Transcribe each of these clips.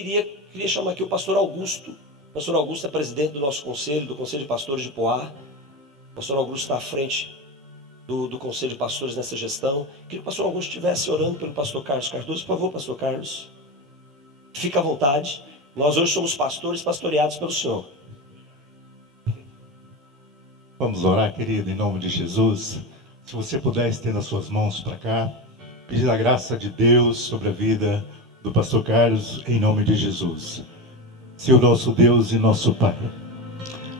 queria chamar aqui o pastor Augusto. O pastor Augusto é presidente do nosso conselho, do Conselho de Pastores de Poá. O pastor Augusto está à frente do Conselho de Pastores nessa gestão. Queria que o pastor Augusto estivesse orando pelo pastor Carlos Cardoso. Por favor, pastor Carlos. Fica à vontade. Nós hoje somos pastores pastoreados pelo Senhor. Vamos orar, querido, em nome de Jesus. Se você puder estender as suas mãos para cá, pedir a graça de Deus sobre a vida do pastor Carlos, em nome de Jesus. Senhor nosso Deus e nosso Pai,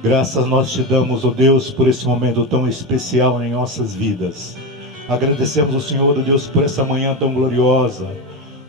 graças nós te damos, ó Deus, por esse momento tão especial em nossas vidas. Agradecemos ao Senhor, ó Deus, por essa manhã tão gloriosa,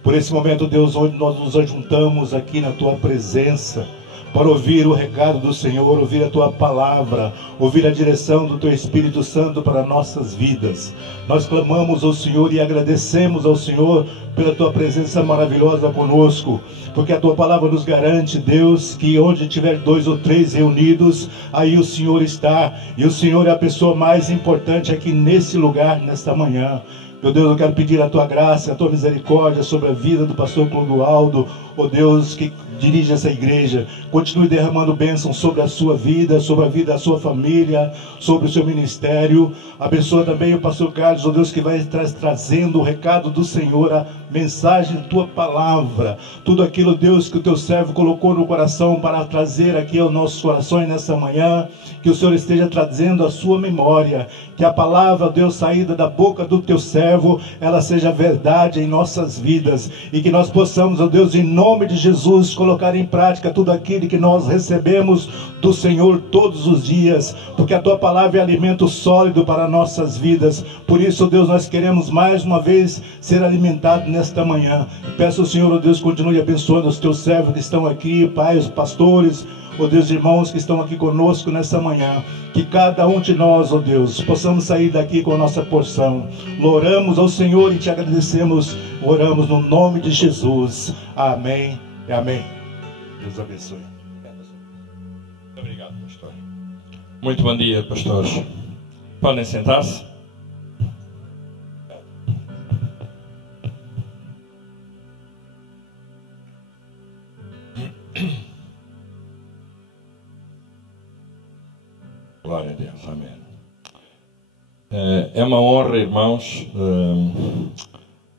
por esse momento, Deus, onde nós nos ajuntamos aqui na Tua presença, para ouvir o recado do Senhor, ouvir a Tua palavra, ouvir a direção do Teu Espírito Santo para nossas vidas. Nós clamamos ao Senhor e agradecemos ao Senhor pela Tua presença maravilhosa conosco, porque a Tua palavra nos garante, Deus, que onde tiver 2 ou 3 reunidos, aí o Senhor está, e o Senhor é a pessoa mais importante aqui nesse lugar, nesta manhã. Meu Deus, eu quero pedir a Tua graça, a Tua misericórdia sobre a vida do pastor Clodoaldo, ó Deus, que dirige essa igreja. Continue derramando bênção sobre a sua vida, sobre a vida da sua família, sobre o seu ministério. Abençoa também o pastor Carlos, ó Deus, que vai trazendo o recado do Senhor, a mensagem da Tua palavra. Tudo aquilo, Deus, que o Teu servo colocou no coração para trazer aqui aos nossos corações nessa manhã. Que o Senhor esteja trazendo a sua memória. Que a palavra, Deus, saída da boca do Teu servo, ela seja verdade em nossas vidas. E que nós possamos, ó Deus, em nome de Jesus, colocar em prática tudo aquilo que nós recebemos do Senhor todos os dias. Porque a Tua palavra é alimento sólido para nossas vidas. Por isso, ó Deus, nós queremos mais uma vez ser alimentados nesta manhã. Peço ao Senhor, ó Deus, continue abençoando os Teus servos que estão aqui, Pai, os pastores, ó Deus, irmãos que estão aqui conosco nessa manhã. Que cada um de nós, ó Deus, possamos sair daqui com a nossa porção. Oramos ao Senhor e Te agradecemos. Oramos no nome de Jesus. Amém e amém. Deus abençoe. Muito obrigado, pastor. Muito bom dia, pastores. Podem sentar-se. Glória a Deus, amém. É uma honra, irmãos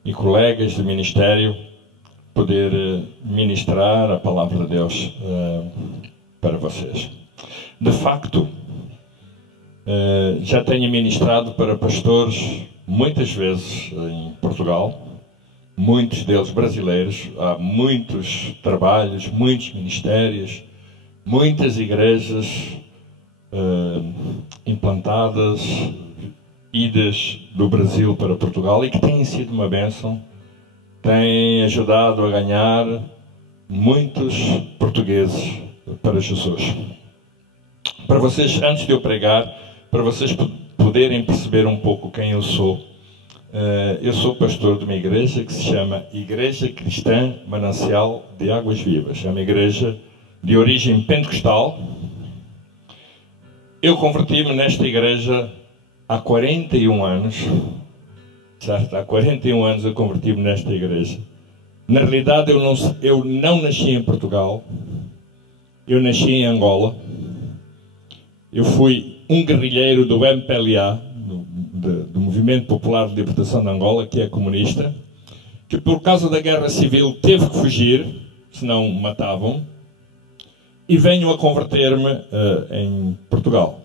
e colegas de ministério, poder ministrar a palavra de Deus para vocês. De facto, já tenho ministrado para pastores muitas vezes em Portugal, muitos deles brasileiros. Há muitos trabalhos, muitos ministérios, muitas igrejas implantadas, idas do Brasil para Portugal, e que têm sido uma bênção, têm ajudado a ganhar muitos portugueses para Jesus. Para vocês, antes de eu pregar, para vocês poderem perceber um pouco quem eu sou pastor de uma igreja que se chama Igreja Cristã Manancial de Águas Vivas. É uma igreja de origem pentecostal. Eu converti-me nesta igreja há 41 anos, certo? Há 41 anos eu converti-me nesta igreja. Na realidade, eu não nasci em Portugal, eu nasci em Angola. Eu fui um guerrilheiro do MPLA, do Movimento Popular de Libertação de Angola, que é comunista, que por causa da guerra civil teve que fugir, senão matavam. E venho a converter-me em Portugal.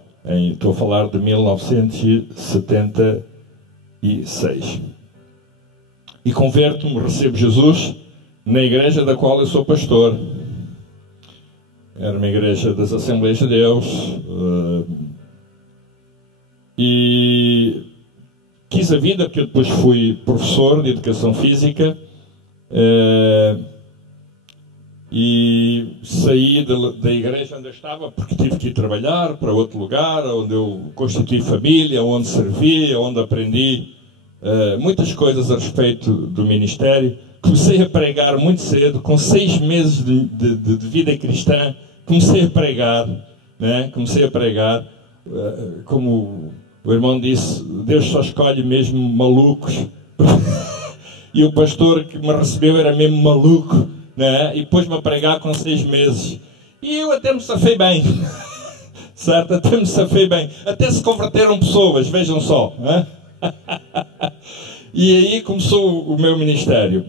Estou a falar de 1976. E converto-me, recebo Jesus na igreja da qual eu sou pastor. Era uma igreja das Assembleias de Deus. E quis a vida, porque eu depois fui professor de Educação Física. E saí da igreja onde eu estava porque tive que ir trabalhar para outro lugar, onde eu constituí família, onde servi, onde aprendi muitas coisas a respeito do ministério. Comecei a pregar muito cedo, com 6 meses de vida cristã, comecei a pregar, né? Comecei a pregar, como o irmão disse, Deus só escolhe mesmo malucos. E o pastor que me recebeu era mesmo maluco. né? E pôs-me a pregar com 6 meses. E eu até me safei bem. Certo? Até me safei bem. Até se converteram pessoas, vejam só. Né? E aí começou o meu ministério.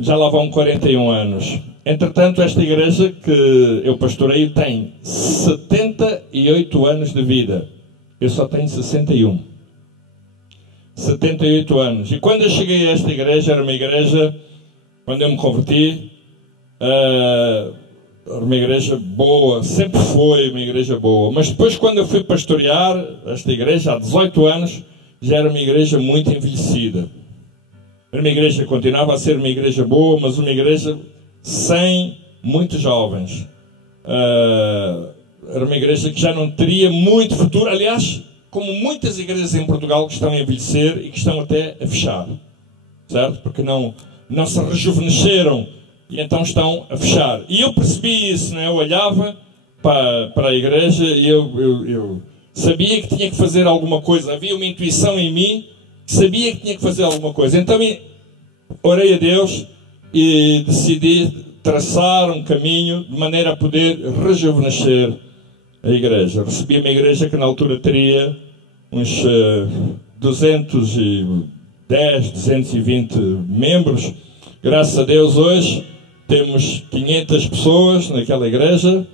Já lá vão 41 anos. Entretanto, esta igreja que eu pastoreio tem 78 anos de vida. Eu só tenho 61. 78 anos. E quando eu cheguei a esta igreja, era uma igreja, quando eu me converti, era uma igreja boa, sempre foi uma igreja boa. Mas depois, quando eu fui pastorear esta igreja, há 18 anos, já era uma igreja muito envelhecida. Era uma igreja, continuava a ser uma igreja boa, mas uma igreja sem muitos jovens. Era uma igreja que já não teria muito futuro. Aliás, como muitas igrejas em Portugal que estão a envelhecer e que estão até a fechar. Certo? Porque não se rejuvenesceram e então estão a fechar. E eu percebi isso, né? Eu olhava para a igreja e eu sabia que tinha que fazer alguma coisa. Havia uma intuição em mim que sabia que tinha que fazer alguma coisa. Então orei a Deus e decidi traçar um caminho de maneira a poder rejuvenescer a igreja. Recebi uma igreja que na altura teria uns 210, 220 membros. Graças a Deus hoje temos 500 pessoas naquela igreja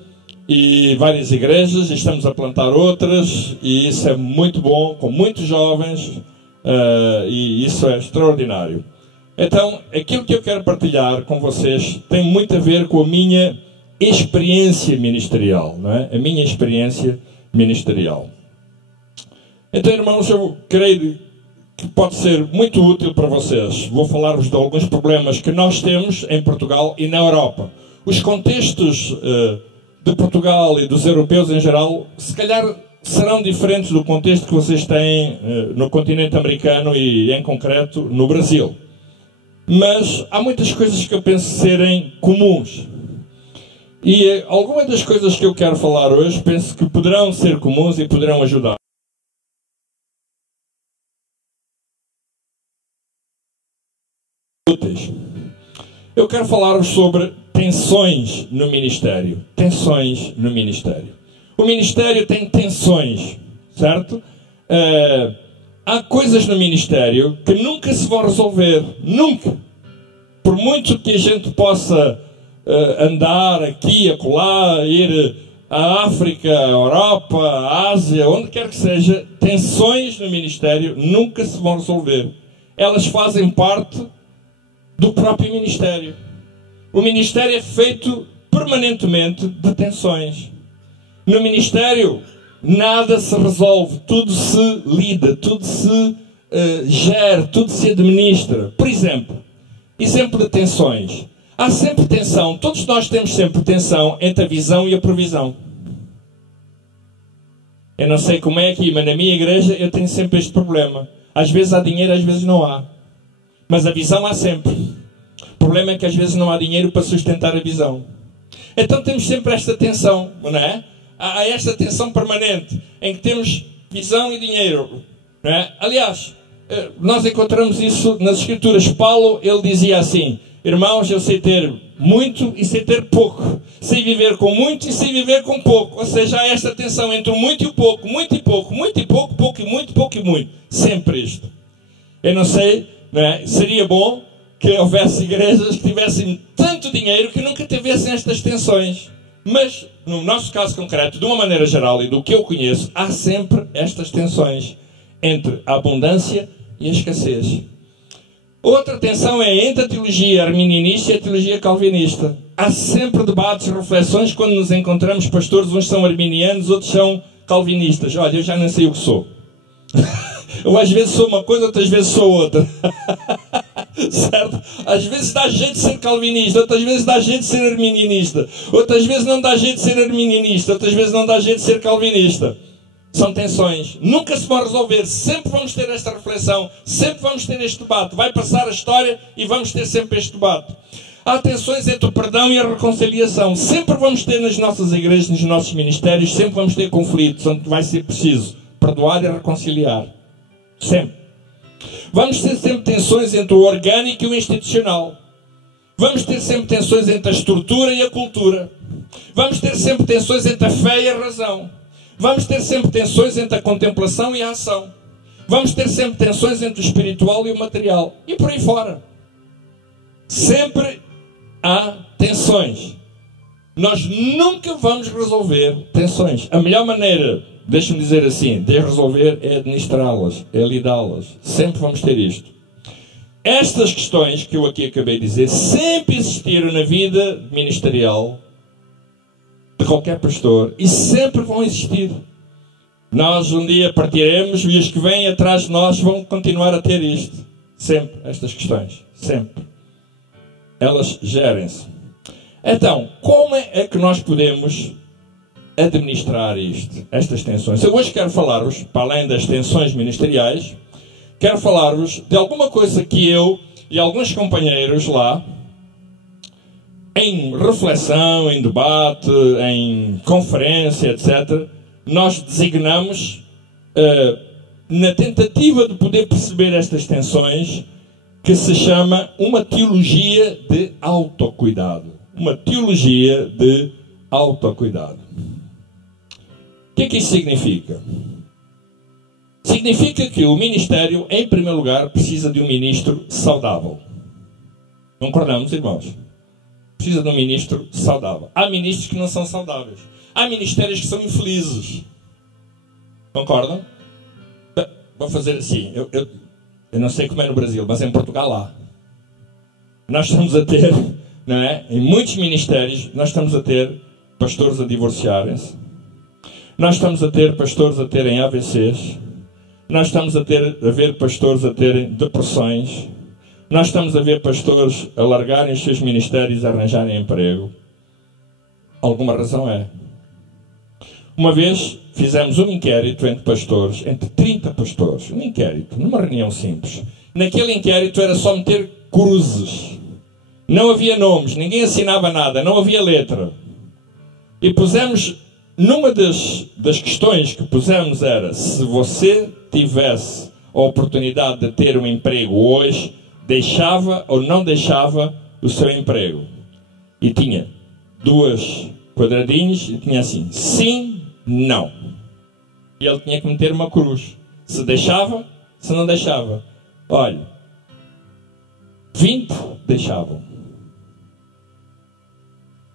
e várias igrejas, e estamos a plantar outras, e isso é muito bom, com muitos jovens, e isso é extraordinário. Então, aquilo que eu quero partilhar com vocês tem muito a ver com a minha experiência ministerial, não é? A minha experiência ministerial. Então, irmãos, eu creio que pode ser muito útil para vocês. Vou falar-vos de alguns problemas que nós temos em Portugal e na Europa. Os contextos de Portugal e dos europeus em geral, se calhar serão diferentes do contexto que vocês têm no continente americano e, em concreto, no Brasil. Mas há muitas coisas que eu penso serem comuns. E algumas das coisas que eu quero falar hoje, penso que poderão ser comuns e poderão ajudar. Eu quero falar-vos sobre tensões no ministério. Tensões no ministério. O ministério tem tensões, certo? Há coisas no ministério que nunca se vão resolver. Nunca. Por muito que a gente possa andar aqui, acolá, ir à África, à Europa, à Ásia, onde quer que seja, tensões no ministério nunca se vão resolver. Elas fazem parte do próprio ministério. O ministério é feito permanentemente de tensões. No ministério, nada se resolve, tudo se lida, tudo se gera, tudo se administra. Por exemplo de tensões. Há sempre tensão, todos nós temos sempre tensão entre a visão e a provisão. Eu não sei como é aqui, mas na minha igreja eu tenho sempre este problema. Às vezes há dinheiro, às vezes não há. Mas a visão há sempre. O problema é que às vezes não há dinheiro para sustentar a visão. Então temos sempre esta tensão, não é? Há esta tensão permanente, em que temos visão e dinheiro. Não é? Aliás, nós encontramos isso nas Escrituras. Paulo, ele dizia assim: irmãos, eu sei ter muito e sei ter pouco. Sei viver com muito e sei viver com pouco. Ou seja, há esta tensão entre o muito e o pouco, muito e pouco, muito e pouco, pouco e muito, pouco e muito. Sempre isto. Eu não sei, não é? Seria bom que houvesse igrejas que tivessem tanto dinheiro que nunca tivessem estas tensões. Mas, no nosso caso concreto, de uma maneira geral e do que eu conheço, há sempre estas tensões entre a abundância e a escassez. Outra tensão é entre a teologia arminianista e a teologia calvinista. Há sempre debates, reflexões quando nos encontramos pastores. Uns são arminianos, outros são calvinistas. Olha, eu já nem sei o que sou. Eu às vezes sou uma coisa, outras vezes sou outra. Certo? Às vezes dá jeito de ser calvinista, outras vezes dá jeito de ser arminianista, outras vezes não dá jeito de ser arminianista, outras vezes não dá jeito de ser calvinista. São tensões. Nunca se vão resolver. Sempre vamos ter esta reflexão, sempre vamos ter este debate. Vai passar a história e vamos ter sempre este debate. Há tensões entre o perdão e a reconciliação. Sempre vamos ter nas nossas igrejas, nos nossos ministérios, sempre vamos ter conflitos onde vai ser preciso perdoar e reconciliar. Sempre. Vamos ter sempre tensões entre o orgânico e o institucional. Vamos ter sempre tensões entre a estrutura e a cultura. Vamos ter sempre tensões entre a fé e a razão. Vamos ter sempre tensões entre a contemplação e a ação. Vamos ter sempre tensões entre o espiritual e o material. E por aí fora. Sempre há tensões. Nós nunca vamos resolver tensões. A melhor maneira, deixe-me dizer assim, de resolver é administrá-las, é lidá-las. Sempre vamos ter isto. Estas questões que eu aqui acabei de dizer sempre existiram na vida ministerial de qualquer pastor e sempre vão existir. Nós um dia partiremos e os que vêm atrás de nós vão continuar a ter isto. Sempre, estas questões. Sempre. Elas gerem-se. Então, como é que nós podemos administrar isto, estas tensões? Eu hoje quero falar-vos, para além das tensões ministeriais, quero falar-vos de alguma coisa que eu e alguns companheiros lá, em reflexão, em debate, em conferência, etc., nós designamos, na tentativa de poder perceber estas tensões, que se chama uma teologia de autocuidado. Uma teologia de autocuidado. O que é que isso significa? Significa que o ministério, em primeiro lugar, precisa de um ministro saudável. Concordamos, irmãos? Precisa de um ministro saudável. Há ministros que não são saudáveis. Há ministérios que são infelizes. Concordam? Vou fazer assim. Eu não sei como é no Brasil, mas em Portugal há. Nós estamos a ter, não é? Em muitos ministérios, nós estamos a ter pastores a divorciarem-se. Nós estamos a ter pastores a terem AVCs. Nós estamos a ver pastores a terem depressões. Nós estamos a ver pastores a largarem os seus ministérios e a arranjarem emprego. Alguma razão é. Uma vez fizemos um inquérito entre pastores, entre 30 pastores. Um inquérito, numa reunião simples. Naquele inquérito era só meter cruzes. Não havia nomes, ninguém assinava nada, não havia letra. E pusemos, numa das questões que pusemos era, se você tivesse a oportunidade de ter um emprego hoje, deixava ou não deixava o seu emprego? E tinha 2 quadradinhos e tinha assim, sim, não. E ele tinha que meter uma cruz. Se deixava, se não deixava. Olha, 20 deixavam.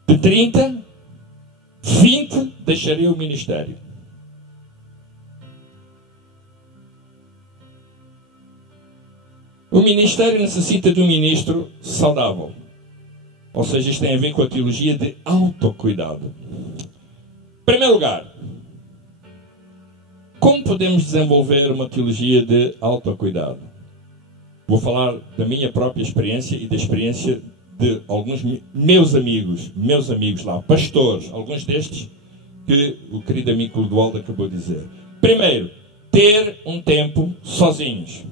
De 30, 20 deixariam o ministério. O ministério necessita de um ministro saudável. Ou seja, isto tem a ver com a teologia de autocuidado. Em primeiro lugar, como podemos desenvolver uma teologia de autocuidado? Vou falar da minha própria experiência e da experiência de alguns meus amigos lá, pastores, alguns destes que o querido amigo Clodoaldo acabou de dizer. Primeiro, ter um tempo sozinhos.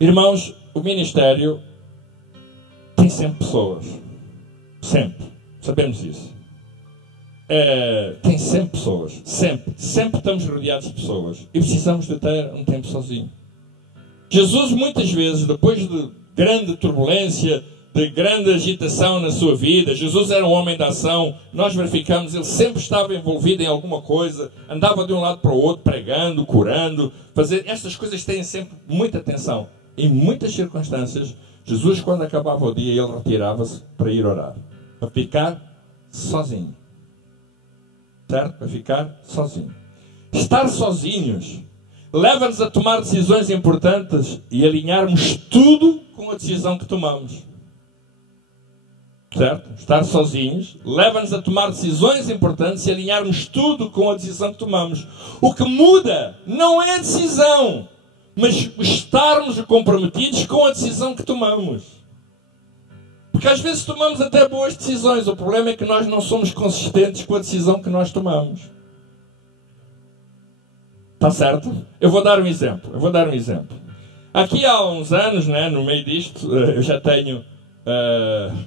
Irmãos, o ministério tem sempre pessoas. Sempre. Sabemos isso. Tem sempre pessoas. Sempre. Sempre estamos rodeados de pessoas. E precisamos de ter um tempo sozinho. Jesus, muitas vezes, depois de grande turbulência, de grande agitação na sua vida, Jesus era um homem de ação. Nós verificamos, ele sempre estava envolvido em alguma coisa, andava de um lado para o outro, pregando, curando, fazer. Estas coisas têm sempre muita atenção. Em muitas circunstâncias, Jesus, quando acabava o dia, ele retirava-se para ir orar. Para ficar sozinho. Certo? Para ficar sozinho. Estar sozinhos leva-nos a tomar decisões importantes e alinharmos tudo com a decisão que tomamos. Certo? Estar sozinhos leva-nos a tomar decisões importantes e alinharmos tudo com a decisão que tomamos. O que muda não é a decisão, mas estarmos comprometidos com a decisão que tomamos. Porque às vezes tomamos até boas decisões. O problema é que nós não somos consistentes com a decisão que nós tomamos. Está certo? Eu vou dar um exemplo. Aqui há uns anos, né, no meio disto, eu já tenho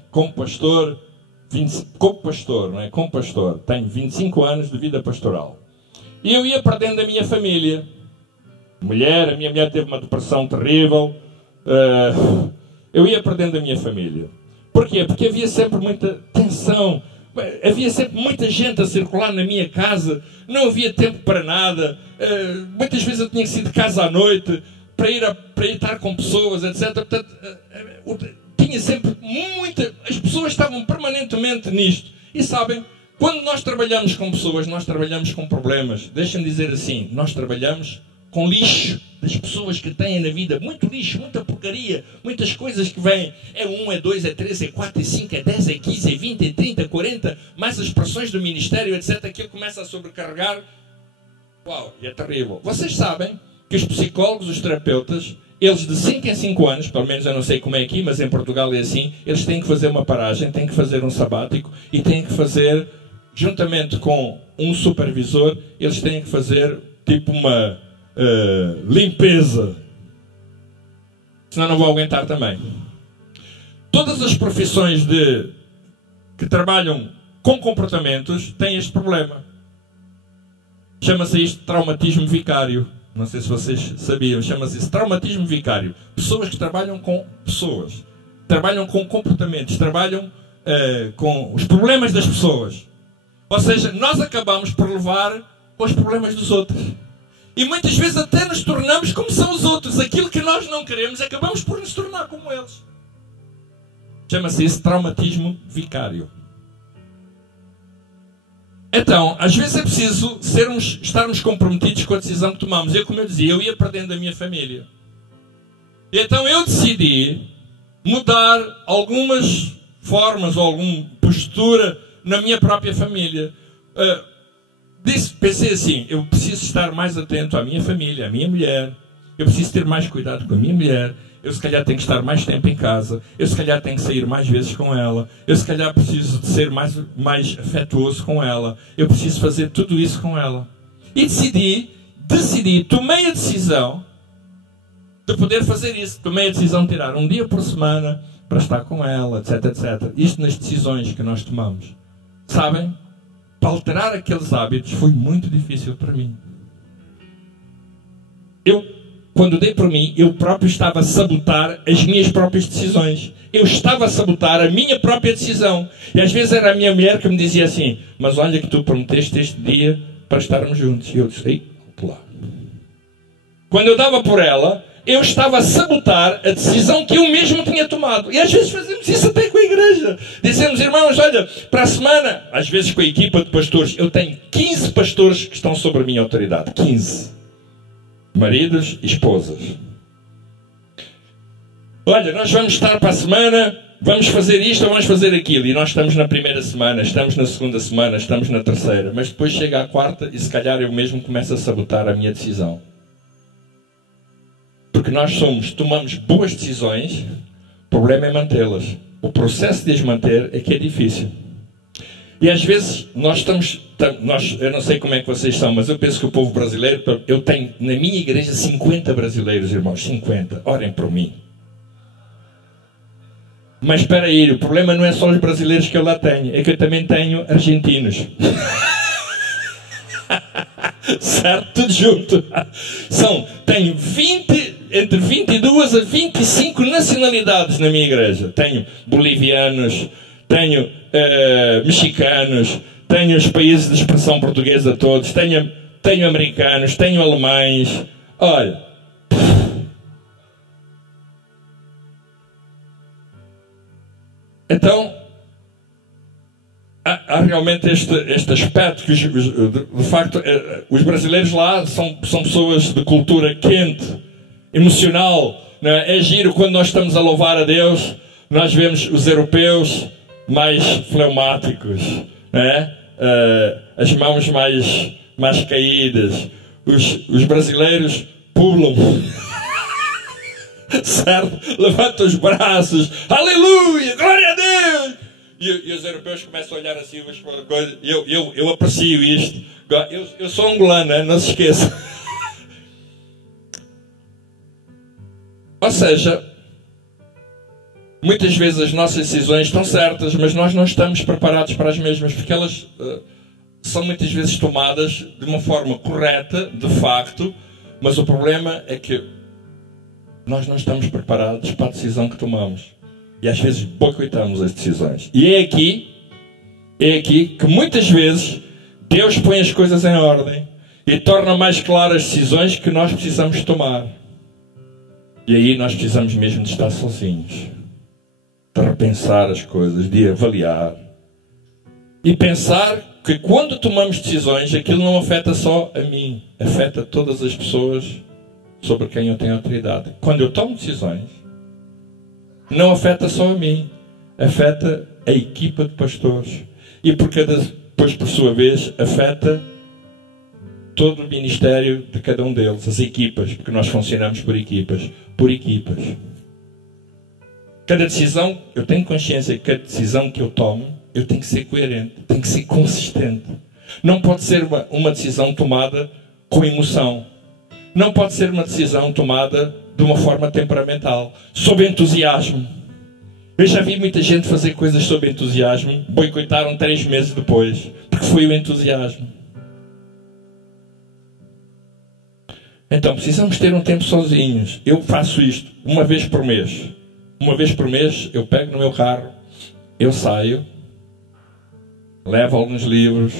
como pastor, tenho 25 anos de vida pastoral. E eu ia perdendo a minha família. A minha mulher teve uma depressão terrível. eu ia perdendo a minha família. Porquê? Porque havia sempre muita tensão, havia sempre muita gente a circular na minha casa, não havia tempo para nada, muitas vezes eu tinha que sair de casa à noite para ir estar com pessoas, etc. Portanto, tinha sempre as pessoas estavam permanentemente nisto. E sabem, quando nós trabalhamos com pessoas, nós trabalhamos com problemas. Deixa-me dizer assim, nós trabalhamos com lixo das pessoas que têm na vida. Muito lixo, muita porcaria, muitas coisas que vêm. É 1, é 2, é 3, é 4, é 5, é 10, é 15, é 20, é 30, é 40, mais as pressões do ministério, etc. Aquilo começa a sobrecarregar. Uau, e é terrível. Vocês sabem que os psicólogos, os terapeutas, eles de 5 em 5 anos, pelo menos eu não sei como é aqui, mas em Portugal é assim, eles têm que fazer uma paragem, têm que fazer um sabático e têm que fazer, juntamente com um supervisor, eles têm que fazer tipo uma limpeza. Senão não vou aguentar também. Todas as profissões que trabalham com comportamentos têm este problema. Chama-se isto traumatismo vicário. Não sei se vocês sabiam, chama-se isso traumatismo vicário. Pessoas que trabalham com pessoas, trabalham com comportamentos, trabalham com os problemas das pessoas. Ou seja, nós acabamos por levar com os problemas dos outros. E muitas vezes até nos tornamos como são os outros. Aquilo que nós não queremos, acabamos por nos tornar como eles. Chama-se isso traumatismo vicário. Então, às vezes é preciso estarmos comprometidos com a decisão que tomamos. Como eu dizia, eu ia perdendo a minha família. E então eu decidi mudar algumas formas ou alguma postura na minha própria família. Pensei assim, eu preciso estar mais atento à minha família, à minha mulher. Eu preciso ter mais cuidado com a minha mulher. Eu se calhar tenho que estar mais tempo em casa. Eu se calhar tenho que sair mais vezes com ela. Eu se calhar preciso de ser mais afetuoso com ela. Eu preciso fazer tudo isso com ela. E tomei a decisão de poder fazer isso. Tomei a decisão de tirar um dia por semana para estar com ela, etc, etc. Isto nas decisões que nós tomamos. Sabem? Para alterar aqueles hábitos foi muito difícil para mim. Quando dei por mim, eu próprio estava a sabotar as minhas próprias decisões. Eu estava a sabotar a minha própria decisão. E às vezes era a minha mulher que me dizia assim, mas olha que tu prometeste este dia para estarmos juntos. E eu disse, ei, lá. Quando eu dava por ela, eu estava a sabotar a decisão que eu mesmo tinha tomado. E às vezes fazemos isso até com a igreja. Dizemos, irmãos, olha, para a semana, às vezes com a equipa de pastores, eu tenho 15 pastores que estão sobre a minha autoridade. 15. Maridos e esposas. Olha, nós vamos estar para a semana, vamos fazer isto ou vamos fazer aquilo. E nós estamos na primeira semana, estamos na segunda semana, estamos na terceira. Mas depois chega à quarta e se calhar eu mesmo começo a sabotar a minha decisão. Porque nós tomamos boas decisões, o problema é mantê-las. O processo de as manter é que é difícil. E às vezes eu não sei como é que vocês são, mas eu penso que o povo brasileiro, eu tenho na minha igreja 50 brasileiros, irmãos, 50, orem por mim. Mas espera aí, o problema não é só os brasileiros que eu lá tenho, é que eu também tenho argentinos. Certo? Tudo junto. Tenho entre 22 a 25 nacionalidades na minha igreja. Tenho bolivianos, tenho mexicanos, tenho os países de expressão portuguesa todos, tenho americanos, tenho alemães. Olha, então há realmente este aspecto que de facto os brasileiros lá são pessoas de cultura quente, emocional, não é? É giro quando nós estamos a louvar a Deus, nós vemos os europeus mais fleumáticos, não é? As mãos mais caídas, os brasileiros pulam, certo? Levantam os braços, aleluia, glória a Deus! E os europeus começam a olhar assim umas coisas. Eu aprecio isto. Eu sou angolano, não se esqueça. Ou seja, muitas vezes as nossas decisões estão certas, mas nós não estamos preparados para as mesmas, porque elas são muitas vezes tomadas de uma forma correta, de facto, mas o problema é que nós não estamos preparados para a decisão que tomamos. E às vezes boicotamos as decisões. E é aqui que muitas vezes Deus põe as coisas em ordem e torna mais claras as decisões que nós precisamos tomar. E aí nós precisamos mesmo de estar sozinhos, de repensar as coisas, de avaliar e pensar que quando tomamos decisões, aquilo não afeta só a mim, afeta todas as pessoas sobre quem eu tenho autoridade. Quando eu tomo decisões, não afeta só a mim, afeta a equipa de pastores. E depois, por sua vez, afeta todo o ministério de cada um deles, as equipas, porque nós funcionamos por equipas. Cada decisão, eu tenho consciência que cada decisão que eu tomo, eu tenho que ser coerente, tenho que ser consistente. Não pode ser uma decisão tomada com emoção. Não pode ser uma decisão tomada de uma forma temperamental, sob entusiasmo. Eu já vi muita gente fazer coisas sob entusiasmo, boicotaram 3 meses depois, porque foi o entusiasmo. Então, precisamos ter um tempo sozinhos. Eu faço isto uma vez por mês. Uma vez por mês, eu pego no meu carro, eu saio, levo alguns livros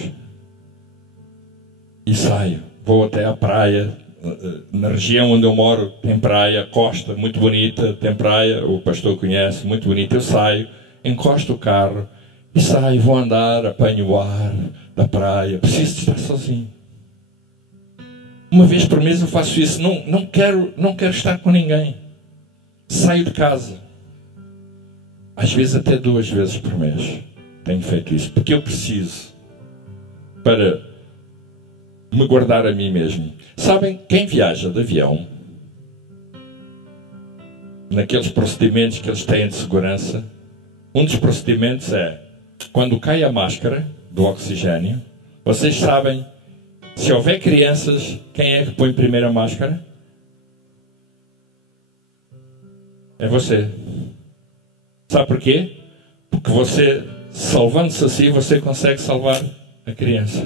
e saio. Vou até à praia. Na região onde eu moro tem praia, costa muito bonita, tem praia, o pastor conhece, muito bonita. Eu saio, encosto o carro e saio, vou andar, apanho o ar da praia. Preciso estar sozinho. Uma vez por mês eu faço isso. Não quero estar com ninguém. Saio de casa. Às vezes até 2 vezes por mês tenho feito isso, porque eu preciso para me guardar a mim mesmo. Sabem, quem viaja de avião, naqueles procedimentos que eles têm de segurança, um dos procedimentos é, quando cai a máscara do oxigênio, vocês sabem, se houver crianças, quem é que põe primeiro a máscara? É você. Sabe porquê? Porque você, salvando-se assim, você consegue salvar a criança.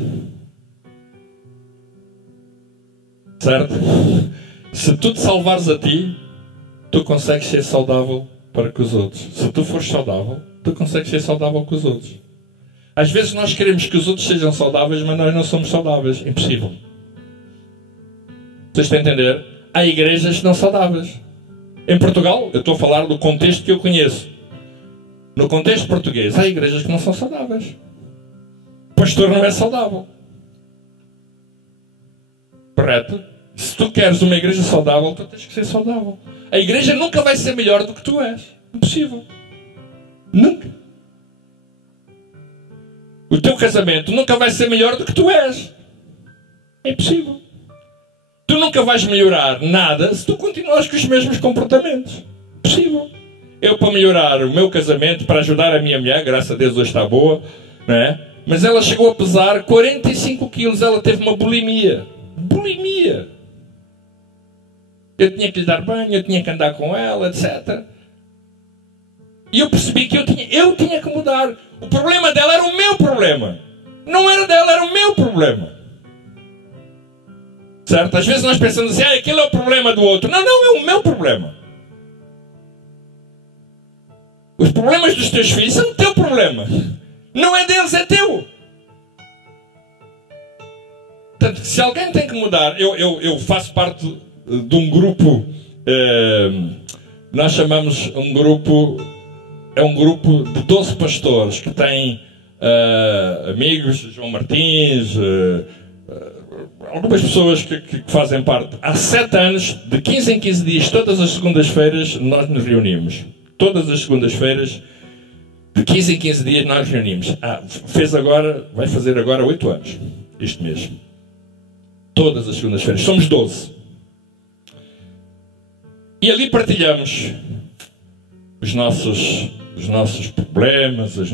Certo? Se tu te salvares a ti, tu consegues ser saudável para com os outros. Se tu fores saudável, tu consegues ser saudável com os outros. Às vezes nós queremos que os outros sejam saudáveis, mas nós não somos saudáveis. Impossível. Vocês estão a entender? Há igrejas que não são saudáveis. Em Portugal, eu estou a falar do contexto que eu conheço. No contexto português, há igrejas que não são saudáveis. O pastor não é saudável. Correto? Se tu queres uma igreja saudável, tu tens que ser saudável. A igreja nunca vai ser melhor do que tu és. Impossível. Nunca. O teu casamento nunca vai ser melhor do que tu és. É impossível. Tu nunca vais melhorar nada se tu continuares com os mesmos comportamentos. Impossível. Eu, para melhorar o meu casamento, para ajudar a minha mulher, graças a Deus hoje está boa, não é? Mas ela chegou a pesar 45 quilos, ela teve uma bulimia. Bulimia. Eu tinha que lhe dar banho, eu tinha que andar com ela, etc. E eu percebi que eu tinha que mudar. O problema dela era o meu problema. Não era dela, era o meu problema. Certo? Às vezes nós pensamos assim, aquilo é o problema do outro. Não, é o meu problema. Os problemas dos teus filhos são o teu problema. Não é deles, é teu. Portanto, se alguém tem que mudar, eu faço parte de um grupo, nós chamamos um grupo, é um grupo de 12 pastores que têm amigos, João Martins, algumas pessoas que fazem parte. Há 7 anos, de 15 em 15 dias, todas as segundas-feiras, nós nos reunimos. Todas as segundas-feiras, de 15 em 15 dias, nós nos reunimos. Vai fazer agora 8 anos, este mês. Todas as segundas-feiras. Somos 12. E ali partilhamos os nossos problemas, as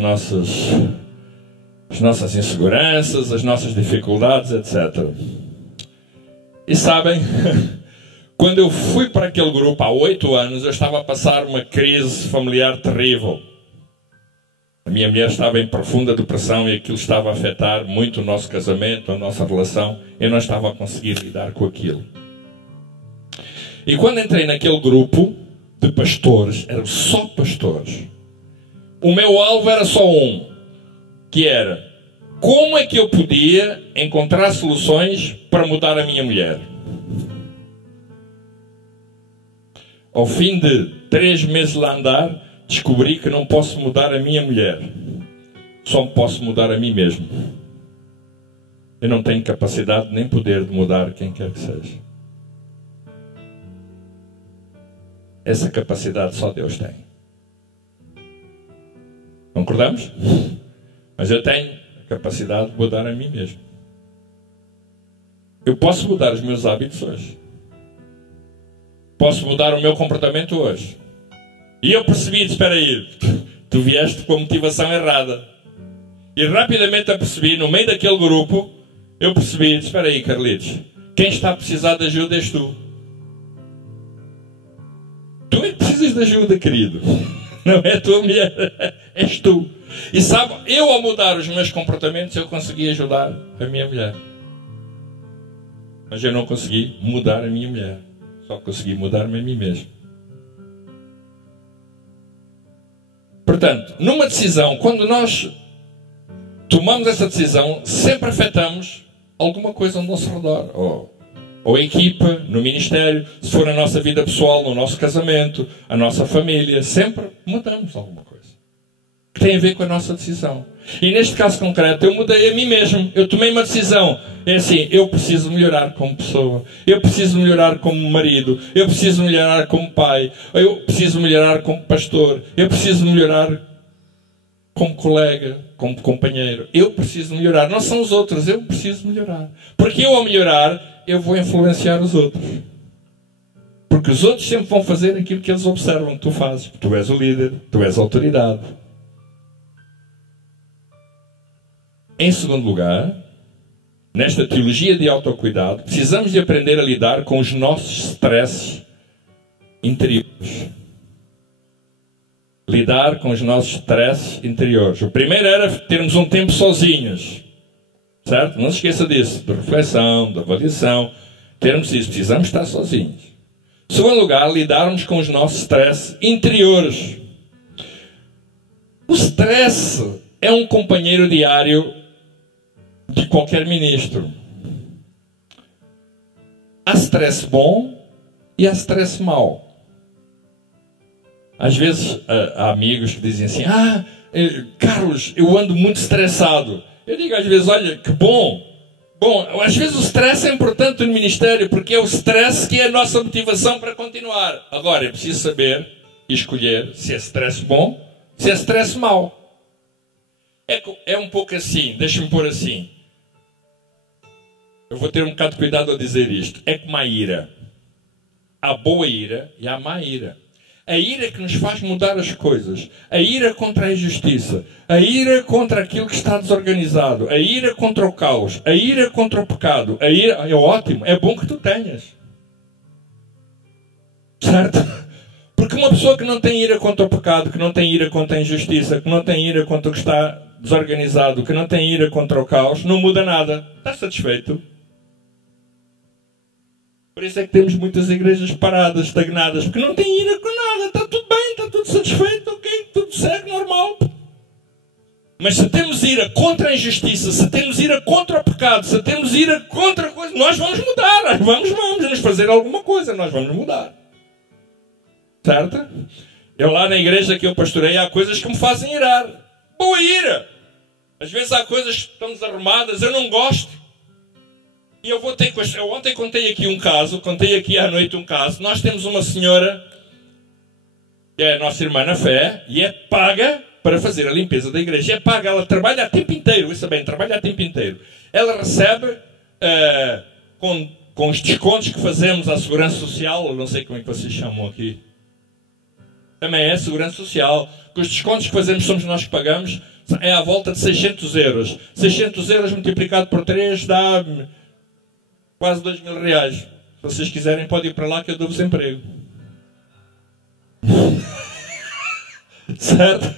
nossas inseguranças, as nossas dificuldades, etc. E sabem, quando eu fui para aquele grupo há 8 anos, eu estava a passar uma crise familiar terrível. A minha mulher estava em profunda depressão e aquilo estava a afetar muito o nosso casamento, a nossa relação. Eu não estava a conseguir lidar com aquilo. E quando entrei naquele grupo de pastores, eram só pastores, o meu alvo era só um, que era: como é que eu podia encontrar soluções para mudar a minha mulher? Ao fim de 3 meses lá andar, descobri que não posso mudar a minha mulher. Só posso mudar a mim mesmo. Eu não tenho capacidade nem poder de mudar quem quer que seja. Essa capacidade só Deus tem. Concordamos? Mas eu tenho a capacidade de mudar a mim mesmo. Eu posso mudar os meus hábitos hoje. Posso mudar o meu comportamento hoje. E eu percebi, espera aí, tu vieste com a motivação errada. E rapidamente eu percebi, no meio daquele grupo, eu percebi, espera aí, Carlitos, quem está a precisar de ajuda és tu. Tu é que precisas de ajuda, querido. Não é a tua mulher, és tu. E sabe, eu ao mudar os meus comportamentos, eu consegui ajudar a minha mulher. Mas eu não consegui mudar a minha mulher. Só consegui mudar-me a mim mesmo. Portanto, numa decisão, quando nós tomamos essa decisão, sempre afetamos alguma coisa ao nosso redor. Ou a equipa, no ministério, se for a nossa vida pessoal, no nosso casamento, a nossa família, sempre mudamos alguma coisa que tem a ver com a nossa decisão. E neste caso concreto, eu mudei a mim mesmo. Eu tomei uma decisão. É assim, eu preciso melhorar como pessoa. Eu preciso melhorar como marido. Eu preciso melhorar como pai. Eu preciso melhorar como pastor. Eu preciso melhorar como colega, como companheiro. Eu preciso melhorar. Não são os outros, eu preciso melhorar. Porque eu, ao melhorar, eu vou influenciar os outros. Porque os outros sempre vão fazer aquilo que eles observam que tu fazes. Tu és o líder, tu és a autoridade. Em segundo lugar, nesta teologia de autocuidado, precisamos de aprender a lidar com os nossos stresses interiores. Lidar com os nossos stresses interiores. O primeiro era termos um tempo sozinhos. Certo? Não se esqueça disso. De reflexão, de avaliação. Termos isso. Precisamos estar sozinhos. Em segundo lugar, lidarmos com os nossos stresses interiores. O stress é um companheiro diário de qualquer ministro. Há stress bom e há stress mau. Às vezes há amigos que dizem assim: Carlos, eu ando muito estressado. Eu digo às vezes: olha, que bom. Bom, às vezes o stress é importante no ministério, porque é o stress que é a nossa motivação para continuar. Agora, é preciso saber e escolher se é stress bom, se é stress mau. É um pouco assim, deixa-me pôr assim. Eu vou ter um bocado de cuidado a dizer isto. É como a ira. Há boa ira e há má ira. A ira que nos faz mudar as coisas. A ira contra a injustiça. A ira contra aquilo que está desorganizado. A ira contra o caos. A ira contra o pecado. A ira é ótimo. É bom que tu tenhas. Certo? Porque uma pessoa que não tem ira contra o pecado, que não tem ira contra a injustiça, que não tem ira contra o que está desorganizado, que não tem ira contra o caos, não muda nada. Está satisfeito? Por isso é que temos muitas igrejas paradas, estagnadas, porque não tem ira com nada. Está tudo bem, está tudo satisfeito, ok, tudo segue normal. Mas se temos ira contra a injustiça, se temos ira contra o pecado, se temos ira contra a coisa, nós vamos mudar. Vamos nos fazer alguma coisa, nós vamos mudar. Certo? Eu lá na igreja que eu pastorei, há coisas que me fazem irar. Boa ira! Às vezes há coisas que estão desarrumadas, eu não gosto. E eu vou ter... Eu ontem contei aqui à noite um caso. Nós temos uma senhora, que é a nossa irmã na fé, e é paga para fazer a limpeza da igreja. É paga, ela trabalha a tempo inteiro. Isso bem, trabalha a tempo inteiro. Ela recebe, com os descontos que fazemos à Segurança Social, eu não sei como é que vocês chamam aqui. Também é Segurança Social. Com os descontos que fazemos, somos nós que pagamos, é à volta de 600 euros. 600 euros multiplicado por 3 dá quase 2.000 reais. Se vocês quiserem, podem ir para lá que eu dou-vos emprego. Certo?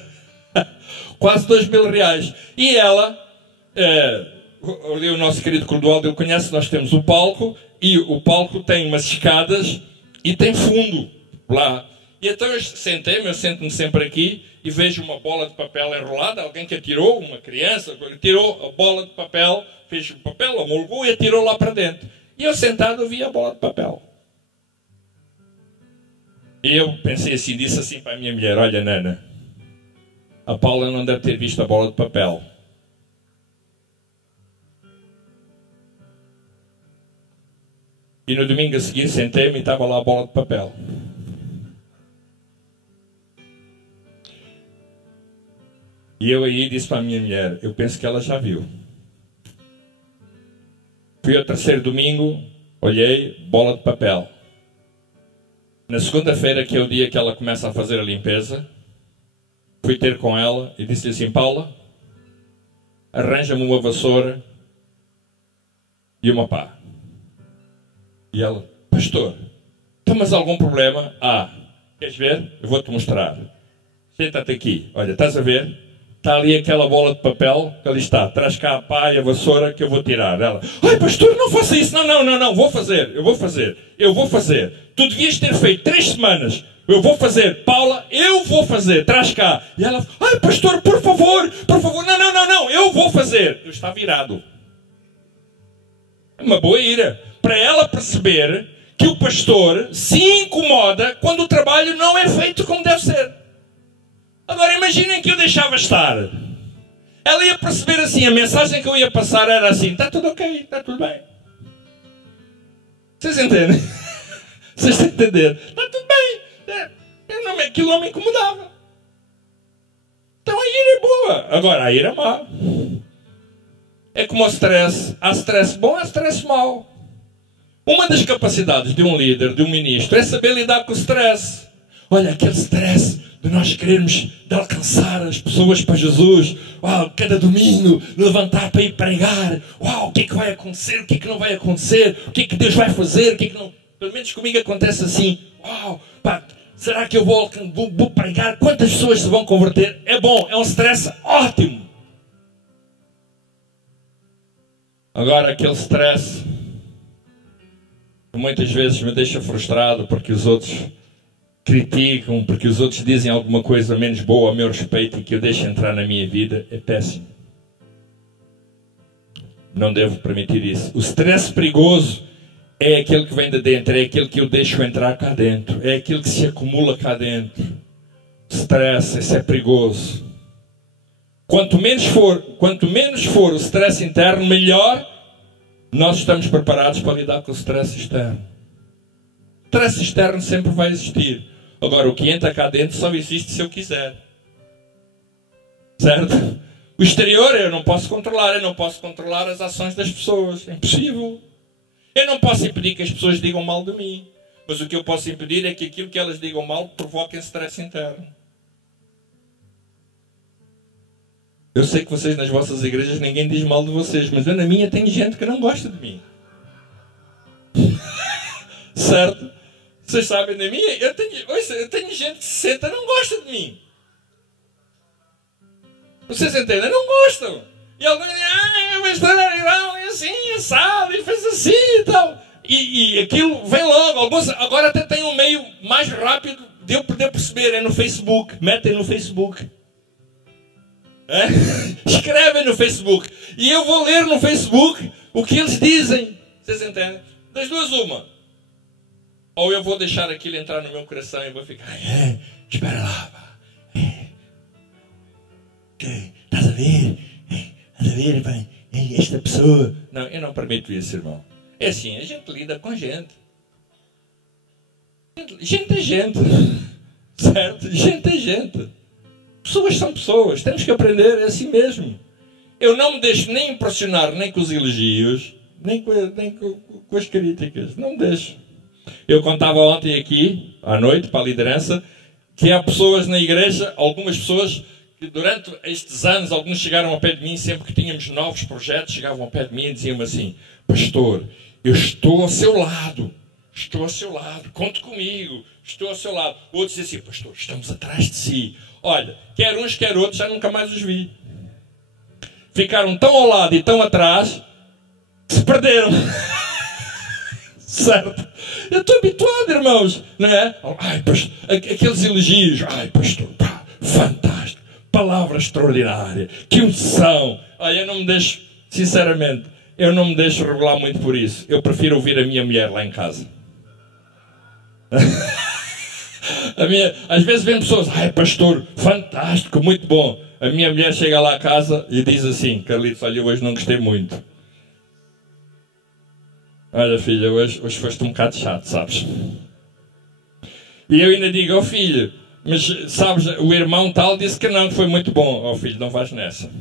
Quase 2.000 reais. E ela, o nosso querido Clodoaldo, ele conhece, nós temos o palco, e o palco tem umas escadas, e tem fundo lá. E então eu sento-me sempre aqui e vejo uma bola de papel enrolada, alguém que atirou, uma criança, tirou a bola de papel, fez o papel, amolgou e atirou lá para dentro. E eu sentado vi a bola de papel. E eu pensei assim, disse assim para a minha mulher, olha Nana, a Paula não deve ter visto a bola de papel. E no domingo a seguir sentei-me e estava lá a bola de papel. E eu aí disse para a minha mulher, eu penso que ela já viu. Fui ao terceiro domingo, olhei, bola de papel. Na segunda-feira, que é o dia que ela começa a fazer a limpeza, fui ter com ela e disse-lhe assim, Paula, arranja-me uma vassoura e uma pá. E ela, pastor, tens algum problema? Queres ver? Eu vou-te mostrar. Senta-te aqui. Olha, estás a ver? Está ali aquela bola de papel que ali está. Traz cá a pá e a vassoura que eu vou tirar. Ela, ai pastor, não faça isso. Não, vou fazer. Eu vou fazer. Tu devias ter feito 3 semanas. Eu vou fazer. Paula, eu vou fazer. Traz cá. E ela, ai pastor, por favor. Não, eu vou fazer. Eu estava virado. É uma boa ira. Para ela perceber que o pastor se incomoda quando o trabalho não é feito como deve ser. Agora imaginem que eu deixava estar. Ela ia perceber assim, a mensagem que eu ia passar era assim, está tudo ok, está tudo bem. Vocês entendem? Vocês estão a entender? Está tudo bem. Aquilo não me incomodava. Então a ira é boa. Agora a ira é má. É como o stress. Há stress bom, há stress mau. Uma das capacidades de um líder, de um ministro, é saber lidar com o stress. Olha, aquele stress de nós querermos de alcançar as pessoas para Jesus. Uau, cada domingo levantar para ir pregar. Uau, o que é que vai acontecer? O que é que não vai acontecer? O que é que Deus vai fazer? O que é que não... Pelo menos comigo acontece assim. Uau, pá, será que eu vou pregar? Quantas pessoas se vão converter? É bom, é um stress ótimo. Agora aquele stress que muitas vezes me deixa frustrado porque os outros criticam, porque os outros dizem alguma coisa menos boa a meu respeito e que eu deixo entrar na minha vida, é péssimo. Não devo permitir isso. O stress perigoso é aquele que vem de dentro, é aquele que eu deixo entrar cá dentro, é aquele que se acumula cá dentro. Stress, esse é perigoso. Quanto menos for o stress interno, melhor nós estamos preparados para lidar com o stress externo. O stress externo sempre vai existir. Agora, o que entra cá dentro só existe se eu quiser. Certo? O exterior eu não posso controlar. Eu não posso controlar as ações das pessoas. É impossível. Eu não posso impedir que as pessoas digam mal de mim. Mas o que eu posso impedir é que aquilo que elas digam mal provoque stress interno. Eu sei que vocês nas vossas igrejas ninguém diz mal de vocês, mas eu na minha tenho gente que não gosta de mim. Certo? Vocês sabem, na minha, eu tenho gente que se senta e não gosta de mim. Vocês entendem? Não gostam. E alguém mas é assim, assado, e fez assim e tal. E aquilo vem logo. Alguns agora até tem um meio mais rápido de eu poder perceber. É no Facebook. Metem no Facebook. É? Escrevem no Facebook. E eu vou ler no Facebook o que eles dizem. Vocês entendem? Das duas, uma. Ou eu vou deixar aquilo entrar no meu coração e vou ficar, espera lá, pá. Estás a ver? Estás a ver, pai? Esta pessoa. Não, eu não permito isso, irmão. É assim, a gente lida com gente. Gente é gente. Certo? Gente é gente. Pessoas são pessoas. Temos que aprender, é assim mesmo. Eu não me deixo nem impressionar nem com os elogios, nem com as críticas. Não me deixo. Eu contava ontem aqui, à noite, para a liderança, que há pessoas na igreja, algumas pessoas, que durante estes anos, alguns chegaram ao pé de mim, sempre que tínhamos novos projetos, chegavam ao pé de mim e diziam-me assim, pastor, eu estou ao seu lado, conte comigo, estou ao seu lado. Outros diziam assim, pastor, estamos atrás de si. Olha, quer uns, quer outros, já nunca mais os vi. Ficaram tão ao lado e tão atrás, que se perderam. Certo? Eu estou habituado, irmãos, não é? Ai, pastor, aqueles elogios. Ai, pastor, pá, fantástico. Palavra extraordinária. Que unção. Olha, eu não me deixo, sinceramente, eu não me deixo regular muito por isso. Eu prefiro ouvir a minha mulher lá em casa. Às vezes vem pessoas, ai, pastor, fantástico, muito bom. A minha mulher chega lá a casa e diz assim: Carlitos, olha, hoje não gostei muito. Olha, filha, hoje foste um bocado chato, sabes? E eu ainda digo: filho, mas sabes, o irmão tal disse que não, que foi muito bom. Filho, não vais nessa.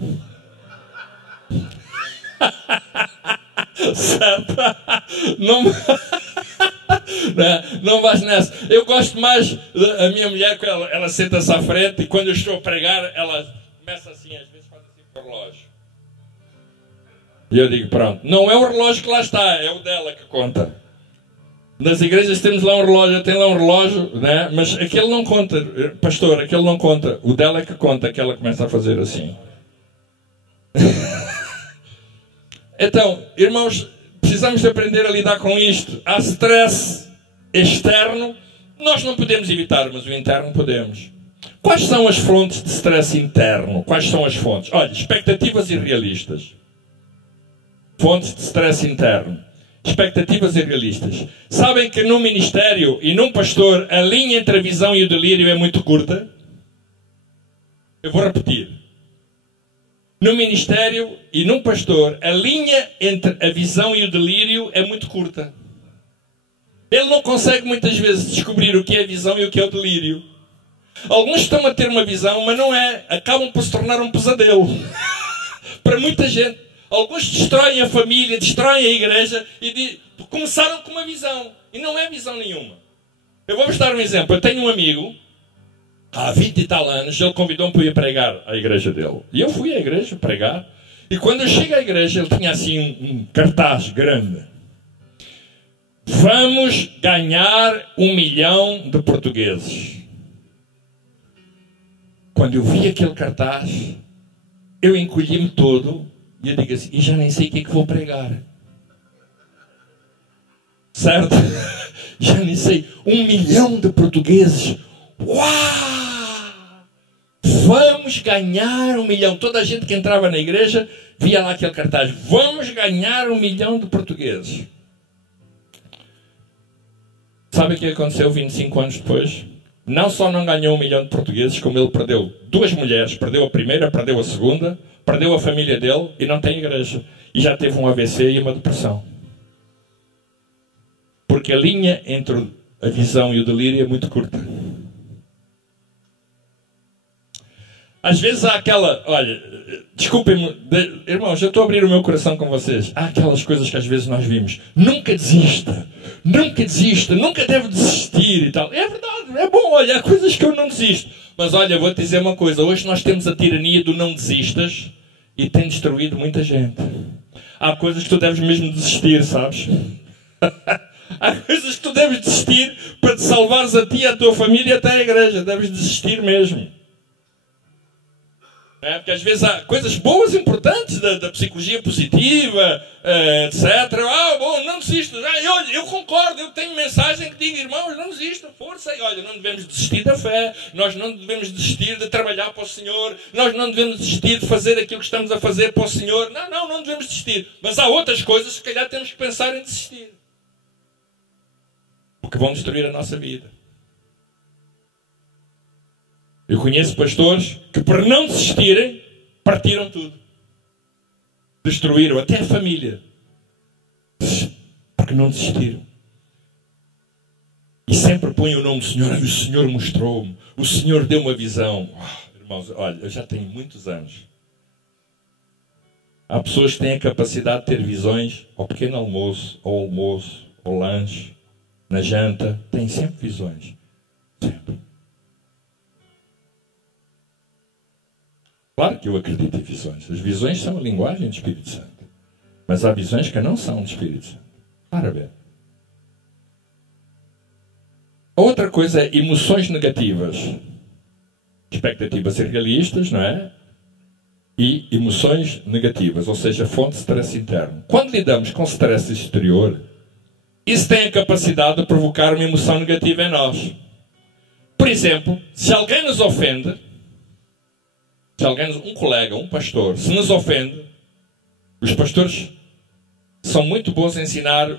Certo? Não vais nessa. Eu gosto mais da minha mulher, que ela senta-se à frente e quando eu estou a pregar, ela começa assim, às vezes faz assim com o relógio. E eu digo: pronto, não é o relógio que lá está, é o dela que conta. Nas igrejas temos lá um relógio, eu tenho lá um relógio, né? Mas aquele não conta, pastor, aquele não conta. O dela é que conta, que ela começa a fazer assim. Então, irmãos, precisamos de aprender a lidar com isto. Há stress externo, nós não podemos evitar, mas o interno podemos. Quais são as fontes de stress interno? Quais são as fontes? Olha, expectativas irrealistas. Fontes de stress interno. Expectativas irrealistas. Sabem que num ministério e num pastor a linha entre a visão e o delírio é muito curta? Eu vou repetir. No ministério e num pastor, a linha entre a visão e o delírio é muito curta. Ele não consegue muitas vezes descobrir o que é a visão e o que é o delírio. Alguns estão a ter uma visão, mas não é. Acabam por se tornar um pesadelo. Para muita gente. Alguns destroem a família, destroem a igreja e começaram com uma visão. E não é visão nenhuma. Eu vou-vos dar um exemplo. Eu tenho um amigo, há 20 e tal anos, ele convidou-me para ir pregar à igreja dele. E eu fui à igreja pregar. E quando eu chego à igreja, ele tinha assim um cartaz grande. Vamos ganhar 1 milhão de portugueses. Quando eu vi aquele cartaz, eu encolhi-me todo e eu digo assim: e já nem sei o que é que vou pregar. Certo? Já nem sei. 1 milhão de portugueses. Uau! Vamos ganhar 1 milhão. Toda a gente que entrava na igreja via lá aquele cartaz. Vamos ganhar 1 milhão de portugueses. Sabe o que aconteceu 25 anos depois? Não só não ganhou 1 milhão de portugueses, como ele perdeu 2 mulheres. Perdeu a primeira, perdeu a segunda, perdeu a família dele e não tem igreja. E já teve um AVC e uma depressão. Porque a linha entre a visão e o delírio é muito curta. Às vezes há aquela... Olha, desculpem-me, irmãos, eu estou a abrir o meu coração com vocês. Há aquelas coisas que às vezes nós vimos. Nunca desista, nunca deve desistir e tal. É verdade, é bom, olha, há coisas que eu não desisto. Mas olha, vou-te dizer uma coisa. Hoje nós temos a tirania do não desistas e tem destruído muita gente. Há coisas que tu deves mesmo desistir, sabes? Há coisas que tu deves desistir para te salvares a ti, a tua família e até a igreja. Deves desistir mesmo. Porque às vezes há coisas boas, importantes da psicologia positiva, etc. Bom, não desistas. Olha, eu concordo, eu tenho mensagem que diga: irmãos, não desistam, força. E olha, não devemos desistir da fé, nós não devemos desistir de trabalhar para o Senhor, nós não devemos desistir de fazer aquilo que estamos a fazer para o Senhor. Não devemos desistir. Mas há outras coisas que se calhar temos que pensar em desistir. Porque vão destruir a nossa vida. Eu conheço pastores que, por não desistirem, partiram tudo. Destruíram até a família. Porque não desistiram. E sempre põem o nome do Senhor. O Senhor mostrou-me. O Senhor deu uma visão. Irmãos, olha, eu já tenho muitos anos. Há pessoas que têm a capacidade de ter visões ao pequeno almoço, ao lanche, na janta. Têm sempre visões. Sempre. Claro que eu acredito em visões. As visões são a linguagem do Espírito Santo. Mas há visões que não são do Espírito Santo. Para ver. A outra coisa é emoções negativas. Expectativas irrealistas, não é? E emoções negativas, ou seja, fonte de stress interno. Quando lidamos com stress exterior, isso tem a capacidade de provocar uma emoção negativa em nós. Por exemplo, se alguém nos ofende, um colega, um pastor, se nos ofende, os pastores são muito bons a ensinar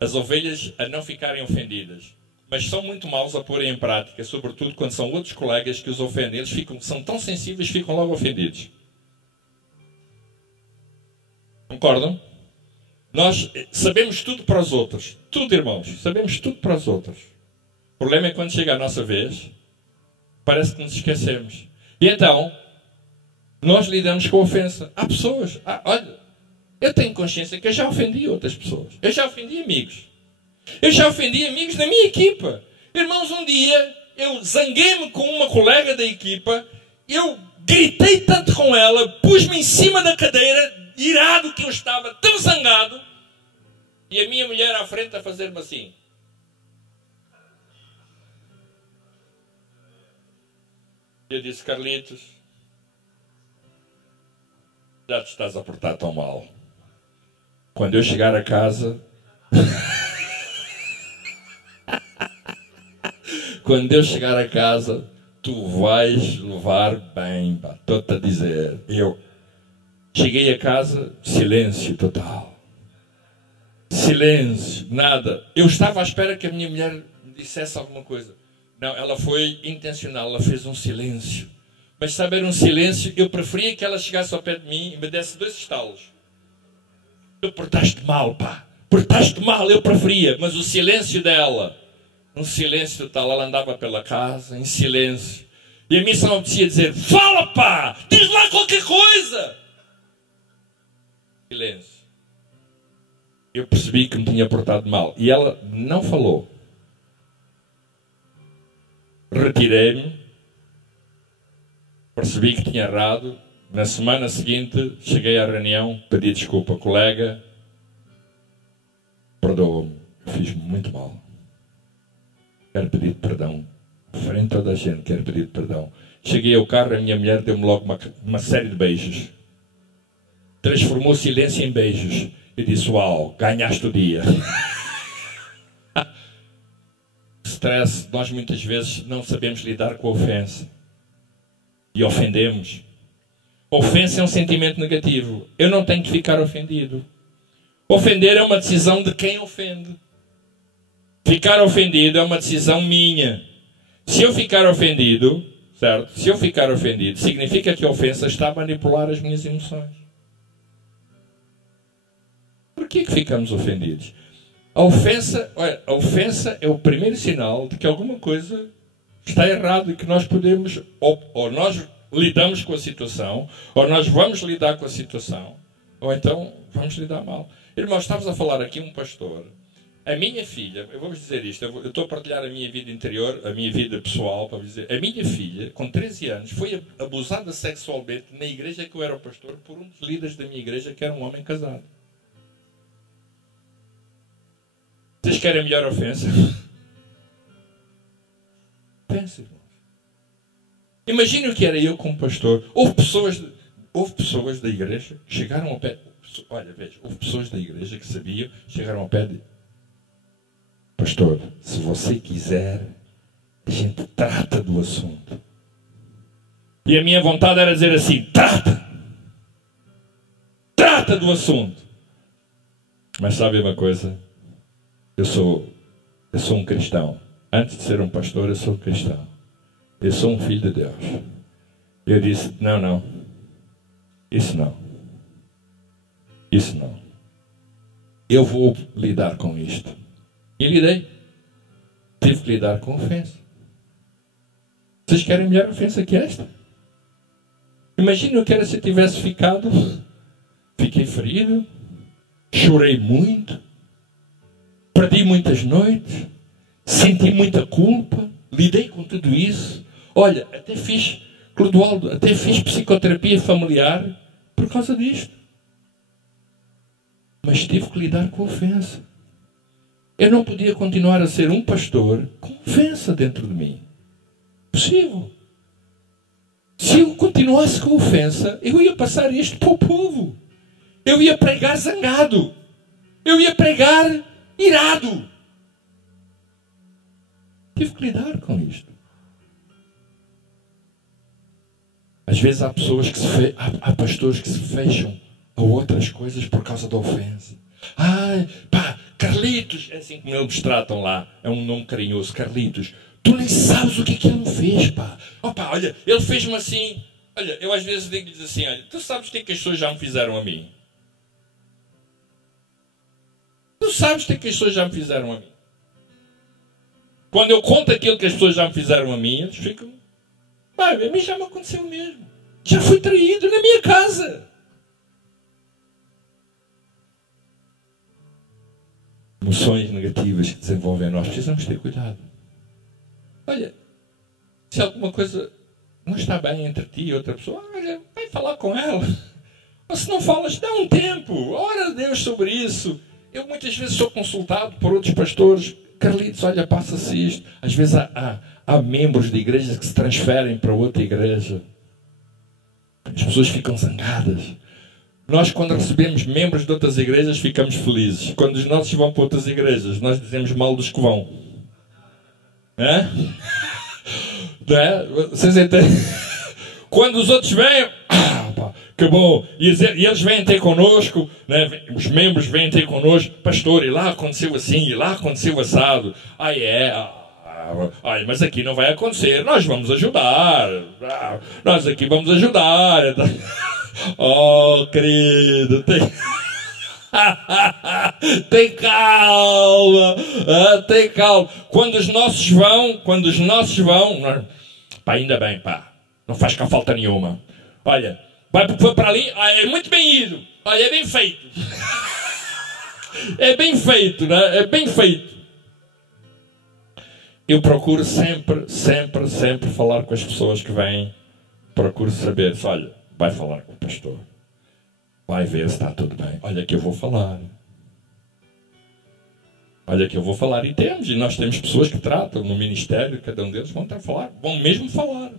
as ovelhas a não ficarem ofendidas, mas são muito maus a porem em prática, sobretudo quando são outros colegas que os ofendem. Eles são tão sensíveis, ficam logo ofendidos. Concordam? Nós sabemos tudo para os outros. Tudo, irmãos. Sabemos tudo para os outros. O problema é que quando chega a nossa vez, parece que nos esquecemos. E então, nós lidamos com a ofensa. Há pessoas... olha, eu tenho consciência que eu já ofendi outras pessoas. Eu já ofendi amigos. Eu já ofendi amigos da minha equipa. Irmãos, um dia eu zanguei-me com uma colega da equipa. Eu gritei tanto com ela, pus-me em cima da cadeira, irado que eu estava, tão zangado. E a minha mulher à frente a fazer-me assim. Eu disse: Carlitos, já te estás a portar tão mal. Quando eu chegar a casa... Quando eu chegar a casa, tu vais levar bem, pá, estou-te a dizer. Eu cheguei a casa, silêncio total. Silêncio, nada. Eu estava à espera que a minha mulher me dissesse alguma coisa. Não, ela foi intencional, ela fez um silêncio. Mas sabe, era um silêncio, eu preferia que ela chegasse ao pé de mim e me desse 2 estalos. Tu portaste mal, pá. Portaste mal, eu preferia. Mas o silêncio dela... Um silêncio total, ela andava pela casa, em silêncio. E a mim só me apetecia dizer: fala, pá! Diz lá qualquer coisa! Silêncio. Eu percebi que me tinha portado mal. E ela não falou. Retirei-me. Percebi que tinha errado. Na semana seguinte, cheguei à reunião, pedi desculpa, colega. Perdoa-me, fiz muito mal. Quero pedir perdão. Frente a toda a gente, quero pedir perdão. Cheguei ao carro, a minha mulher deu-me logo uma série de beijos. Transformou silêncio em beijos. Eu disse: uau, ganhaste o dia. Stress, nós muitas vezes não sabemos lidar com a ofensa. E ofendemos. Ofensa é um sentimento negativo. Eu não tenho que ficar ofendido. Ofender é uma decisão de quem ofende. Ficar ofendido é uma decisão minha. Se eu ficar ofendido, certo? Se eu ficar ofendido, significa que a ofensa está a manipular as minhas emoções. Por que ficamos ofendidos? A ofensa é o primeiro sinal de que alguma coisa está errado e que nós podemos, ou nós lidamos com a situação, ou nós vamos lidar com a situação, ou então vamos lidar mal. Irmãos, estamos a falar aqui um pastor. A minha filha, eu vou-vos dizer isto, eu estou a partilhar a minha vida interior, a minha vida pessoal, para dizer, a minha filha, com 13 anos, foi abusada sexualmente na igreja que eu era o pastor, por um dos líderes da minha igreja, que era um homem casado. Vocês querem a melhor ofensa? Pense, irmãos. Imagine o que era eu como pastor. Houve pessoas da igreja que chegaram ao pé... Olha, veja, houve pessoas da igreja que sabiam, chegaram ao pé de... Pastor, se você quiser, a gente trata do assunto. E a minha vontade era dizer assim: trata! Trata do assunto! Mas sabe uma coisa? Eu sou um cristão. Antes de ser um pastor, eu sou um cristão. Eu sou um filho de Deus. Eu disse: não. Isso não. Isso não. Eu vou lidar com isto. E lidei. Tive que lidar com ofensa. Vocês querem melhor ofensa que esta? Imagina o que era se eu tivesse ficado. Fiquei ferido. Chorei muito. Perdi muitas noites. Senti muita culpa. Lidei com tudo isso. Olha, até fiz, Clodoaldo, até fiz psicoterapia familiar por causa disto. Mas tive que lidar com a ofensa. Eu não podia continuar a ser um pastor com ofensa dentro de mim. Possível. Se eu continuasse com ofensa, eu ia passar isto para o povo. Eu ia pregar zangado. Eu ia pregar irado. Tive que lidar com isto. Às vezes há pessoas há pastores que se fecham a outras coisas por causa da ofensa. Ai, pá, Carlitos, é assim como eles tratam lá, é um nome carinhoso, Carlitos. Tu nem sabes o que é que ele me fez, pá. Opa, olha, ele fez-me assim. Olha, eu às vezes digo-lhes assim, olha, tu sabes o que é que as pessoas já me fizeram a mim? Tu sabes o que é que as pessoas já me fizeram a mim? Quando eu conto aquilo que as pessoas já me fizeram a mim, eles ficam... Pai, a mim já me aconteceu mesmo. Já fui traído na minha casa. Emoções negativas que desenvolvem nós. Precisamos ter cuidado. Olha, se alguma coisa não está bem entre ti e outra pessoa, olha, vai falar com ela. Ou se não falas, dá um tempo. Ora a Deus sobre isso. Eu muitas vezes sou consultado por outros pastores. Carlitos, olha, passa-se isto. Às vezes há membros de igrejas que se transferem para outra igreja. As pessoas ficam zangadas. Nós, quando recebemos membros de outras igrejas, ficamos felizes. Quando os nossos vão para outras igrejas, nós dizemos mal dos que vão. É? Não é? Vocês entendem? Quando os outros vêm, que bom, e eles vêm ter connosco, né? Os membros vêm ter connosco, pastor, e lá aconteceu assim, e lá aconteceu assado. Mas aqui não vai acontecer, nós vamos ajudar, nós aqui vamos ajudar. Oh, querido, tem calma, tem calma. Quando os nossos vão, pá, ainda bem, pá, não faz cá falta nenhuma. Olha, vai para ali, é muito bem ido, olha, é bem feito. É bem feito, né? É bem feito. Eu procuro sempre falar com as pessoas que vêm, procuro saber, olha, vai falar com o pastor. Vai ver se está tudo bem. Olha que eu vou falar. Olha que eu vou falar. E nós temos pessoas que tratam no ministério, cada um deles vão estar a falar. Vão mesmo falar.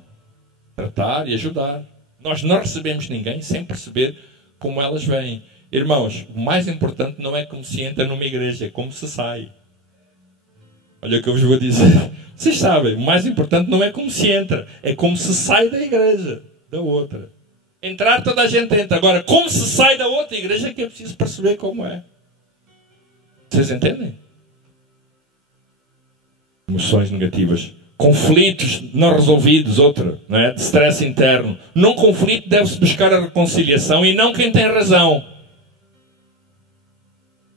Tratar e ajudar. Nós não recebemos ninguém sem perceber como elas vêm. Irmãos, o mais importante não é como se entra numa igreja, é como se sai. Olha o que eu vos vou dizer. Vocês sabem, o mais importante não é como se entra, é como se sai da igreja, da outra. Entrar toda a gente entra. Agora, como se sai da outra igreja é que é preciso perceber como é. Vocês entendem? Emoções negativas. Conflitos não resolvidos, outra, não é? De stress interno. Num conflito deve-se buscar a reconciliação e não quem tem razão.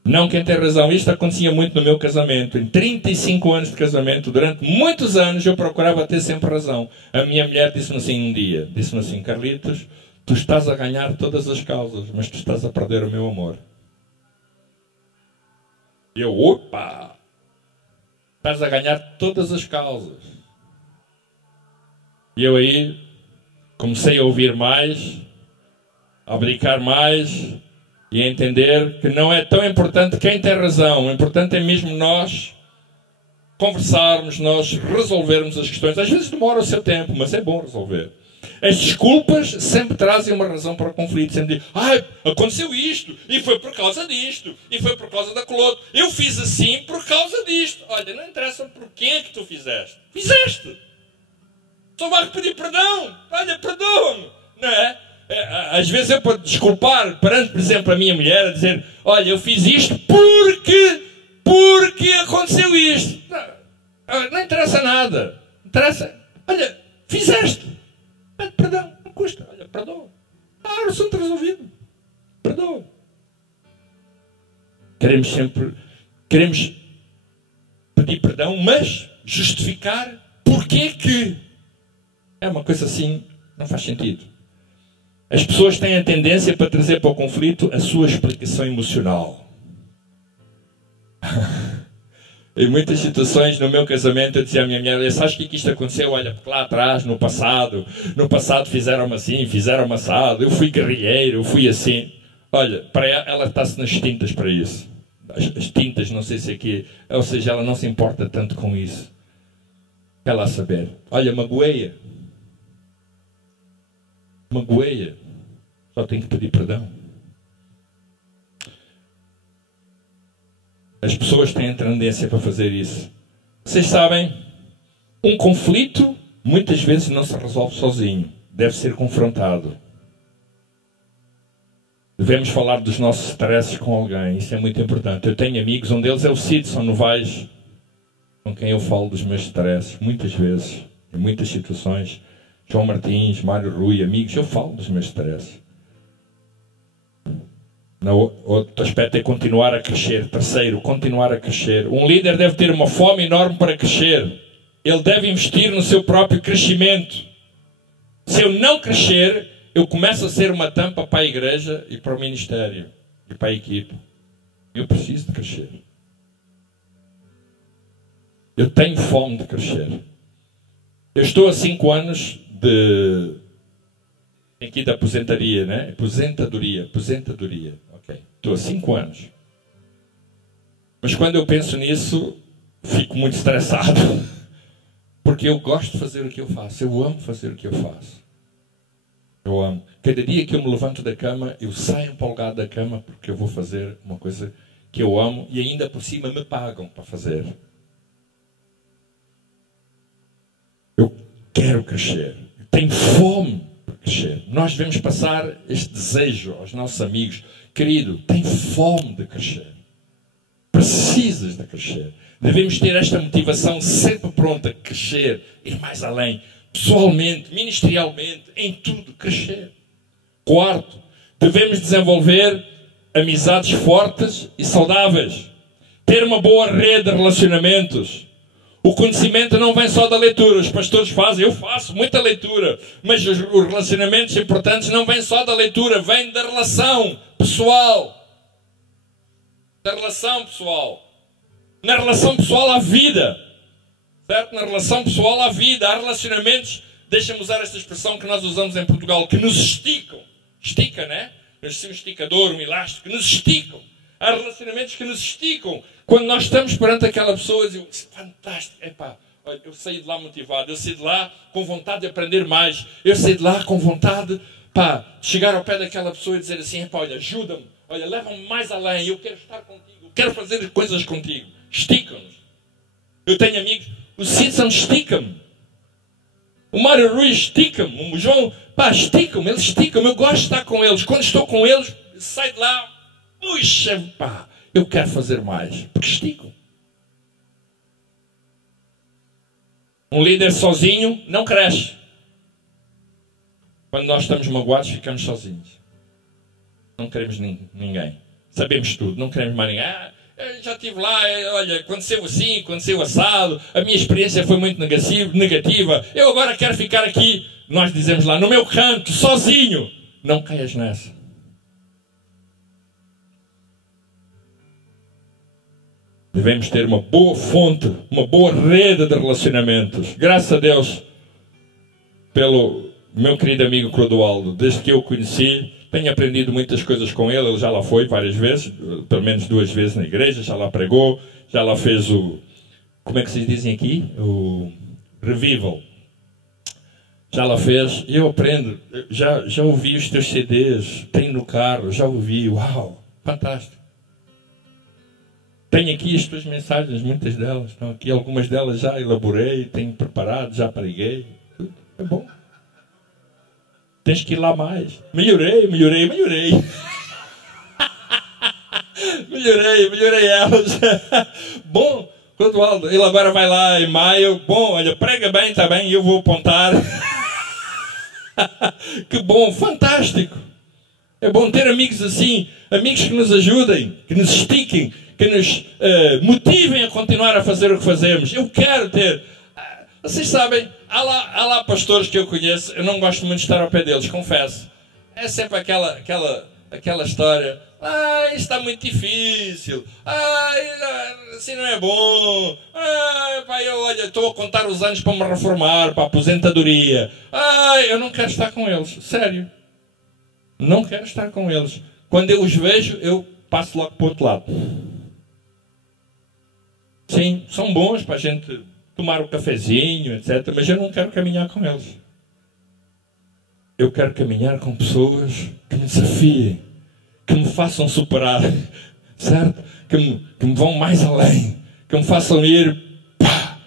Não quem tem razão. Isto acontecia muito no meu casamento. Em 35 anos de casamento, durante muitos anos, eu procurava ter sempre razão. A minha mulher disse-me assim um dia, disse-me assim, Carlitos, tu estás a ganhar todas as causas, mas tu estás a perder o meu amor. E eu, opa! Estás a ganhar todas as causas. E eu aí comecei a ouvir mais, a brincar mais e a entender que não é tão importante quem tem razão. O importante é mesmo nós conversarmos, nós resolvermos as questões. Às vezes demora o seu tempo, mas é bom resolver. As desculpas sempre trazem uma razão para o conflito. Sempre dizem, aconteceu isto, e foi por causa disto, e foi por causa daquilo outro. Eu fiz assim por causa disto. Olha, não interessa porquê que tu fizeste. Fizeste! Só vai pedir perdão. Olha, perdoa-me. Não é? Às vezes eu posso desculpar perante, por exemplo, a minha mulher, a dizer, olha, eu fiz isto porque aconteceu isto. Não interessa nada. Interessa, olha, fizeste. Pede perdão, não custa. Olha, perdoa. O assunto resolvido. Perdoa. Queremos pedir perdão, mas justificar porquê que. É uma coisa assim, não faz sentido. As pessoas têm a tendência para trazer para o conflito a sua explicação emocional. Em muitas situações no meu casamento eu dizia à minha mulher, sabes o que isto aconteceu? Olha, porque lá atrás, no passado fizeram-me assim, fizeram-me assado, eu fui guerrilheiro, eu fui assim. Olha, para ela está-se nas tintas para isso. As tintas, não sei se aqui, ou seja, ela não se importa tanto com isso. Quer lá saber. Olha, magoeia. Só tem que pedir perdão. As pessoas têm tendência para fazer isso. Vocês sabem, um conflito muitas vezes não se resolve sozinho. Deve ser confrontado. Devemos falar dos nossos stresses com alguém. Isso é muito importante. Eu tenho amigos, um deles é o Sidson Novaes, com quem eu falo dos meus stresses, muitas vezes, em muitas situações. João Martins, Mário Rui, amigos, eu falo dos meus stresses. Outro aspecto é continuar a crescer. Terceiro, continuar a crescer. Um líder deve ter uma fome enorme para crescer. Ele deve investir no seu próprio crescimento. Se eu não crescer, eu começo a ser uma tampa para a igreja e para o ministério e para a equipe. Eu preciso de crescer. Eu tenho fome de crescer. Eu estou há 5 anos aqui da aposentadoria, né? Aposentadoria. Ok. Estou há 5 anos. Mas quando eu penso nisso, fico muito estressado. Porque eu gosto de fazer o que eu faço. Eu amo fazer o que eu faço. Eu amo. Cada dia que eu me levanto da cama, eu saio empolgado da cama porque eu vou fazer uma coisa que eu amo e ainda por cima me pagam para fazer. Eu quero crescer. Eu tenho fome para crescer. Nós devemos passar este desejo aos nossos amigos. Querido, tem fome de crescer. Precisas de crescer. Devemos ter esta motivação sempre pronta a crescer, ir mais além. Pessoalmente, ministerialmente, em tudo, crescer. Quarto, devemos desenvolver amizades fortes e saudáveis. Ter uma boa rede de relacionamentos. O conhecimento não vem só da leitura. Os pastores fazem, eu faço muita leitura. Mas os relacionamentos importantes não vêm só da leitura, vêm da relação pessoal. Da relação pessoal. Na relação pessoal há vida. Certo? Na relação pessoal há vida. Há relacionamentos, deixa-me usar esta expressão que nós usamos em Portugal, que nos esticam. Estica, né? Um esticador, um elástico, que nos esticam. Há relacionamentos que nos esticam. Quando nós estamos perante aquela pessoa, eu digo, fantástico, epá, olha, eu saí de lá motivado, eu saí de lá com vontade de aprender mais, eu saí de lá com vontade, de chegar ao pé daquela pessoa e dizer assim, epá, olha, ajuda-me, olha, leva-me mais além, eu quero estar contigo, eu quero fazer coisas contigo. Esticam-nos. Eu tenho amigos, o Sidson estica-me, o Mário Rui estica-me, o João, esticam-me, eles esticam-me, eu gosto de estar com eles. Quando estou com eles, saio de lá, puxa, eu quero fazer mais, porque esticam. Um líder sozinho não cresce. Quando nós estamos magoados, ficamos sozinhos. Não queremos ninguém. Sabemos tudo, não queremos mais ninguém. Eu já estive lá, olha, aconteceu assim, aconteceu assado, a minha experiência foi muito negativa, eu agora quero ficar aqui. Nós dizemos lá, no meu canto, sozinho. Não caias nessa. Devemos ter uma boa fonte, uma boa rede de relacionamentos. Graças a Deus, pelo meu querido amigo Clodoaldo, desde que eu o conheci, tenho aprendido muitas coisas com ele. Ele já lá foi várias vezes, pelo menos 2 vezes na igreja, já lá pregou, já lá fez o, como é que vocês dizem aqui? O revival. Já lá fez, e eu aprendo, já ouvi os teus CDs, tenho no carro, já ouvi, uau, fantástico. Tenho aqui as tuas mensagens, muitas delas estão aqui, algumas delas já elaborei, tenho preparado, já preguei, é bom. Tens que ir lá mais. Melhorei. melhorei elas. Bom, Clodoaldo, ele agora vai lá em maio, bom, olha, prega bem, está bem, eu vou apontar. Que bom, fantástico. É bom ter amigos assim, amigos que nos ajudem, que nos estiquem, que nos motivem a continuar a fazer o que fazemos. Eu quero ter. Vocês sabem, há lá pastores que eu conheço, eu não gosto muito de estar ao pé deles, confesso. É sempre aquela história. Isto está muito difícil. Assim não é bom. Olha, estou a contar os anos para me reformar, para a aposentadoria. Eu não quero estar com eles, sério. Não quero estar com eles. Quando eu os vejo, eu passo logo para o outro lado. Sim, são bons para a gente tomar um cafezinho, etc. Mas eu não quero caminhar com eles. Eu quero caminhar com pessoas que me desafiem, que me façam superar, certo? que me vão mais além, que me façam ir, pá,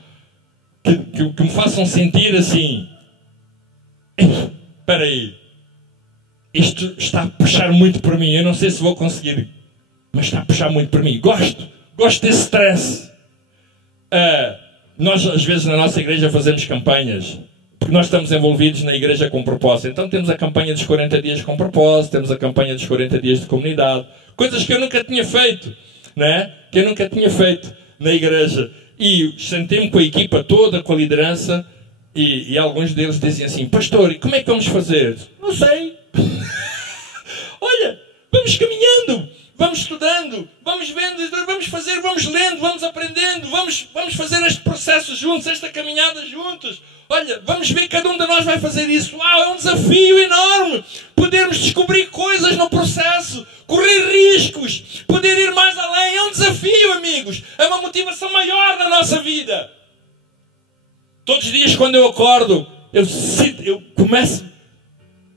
que me façam sentir assim, espera aí, isto está a puxar muito por mim, eu não sei se vou conseguir, mas está a puxar muito por mim. Gosto desse stress. Nós às vezes na nossa igreja fazemos campanhas, porque nós estamos envolvidos na igreja com propósito. Então temos a campanha dos 40 dias com propósito, temos a campanha dos 40 dias de comunidade, coisas que eu nunca tinha feito, né? Que eu nunca tinha feito na igreja. E sentei-me com a equipa toda, com a liderança, e alguns deles diziam assim: pastor, e como é que vamos fazer? Não sei. Olha, vamos caminhando, vamos estudando, vamos vendo, vamos fazer, vamos lendo, vamos aprendendo, vamos fazer este processo juntos, esta caminhada juntos. Olha, vamos ver, cada um de nós vai fazer isso. Uau, é um desafio enorme. Podermos descobrir coisas no processo, correr riscos, poder ir mais além. É um desafio, amigos. É uma motivação maior na nossa vida. Todos os dias quando eu acordo, eu começo,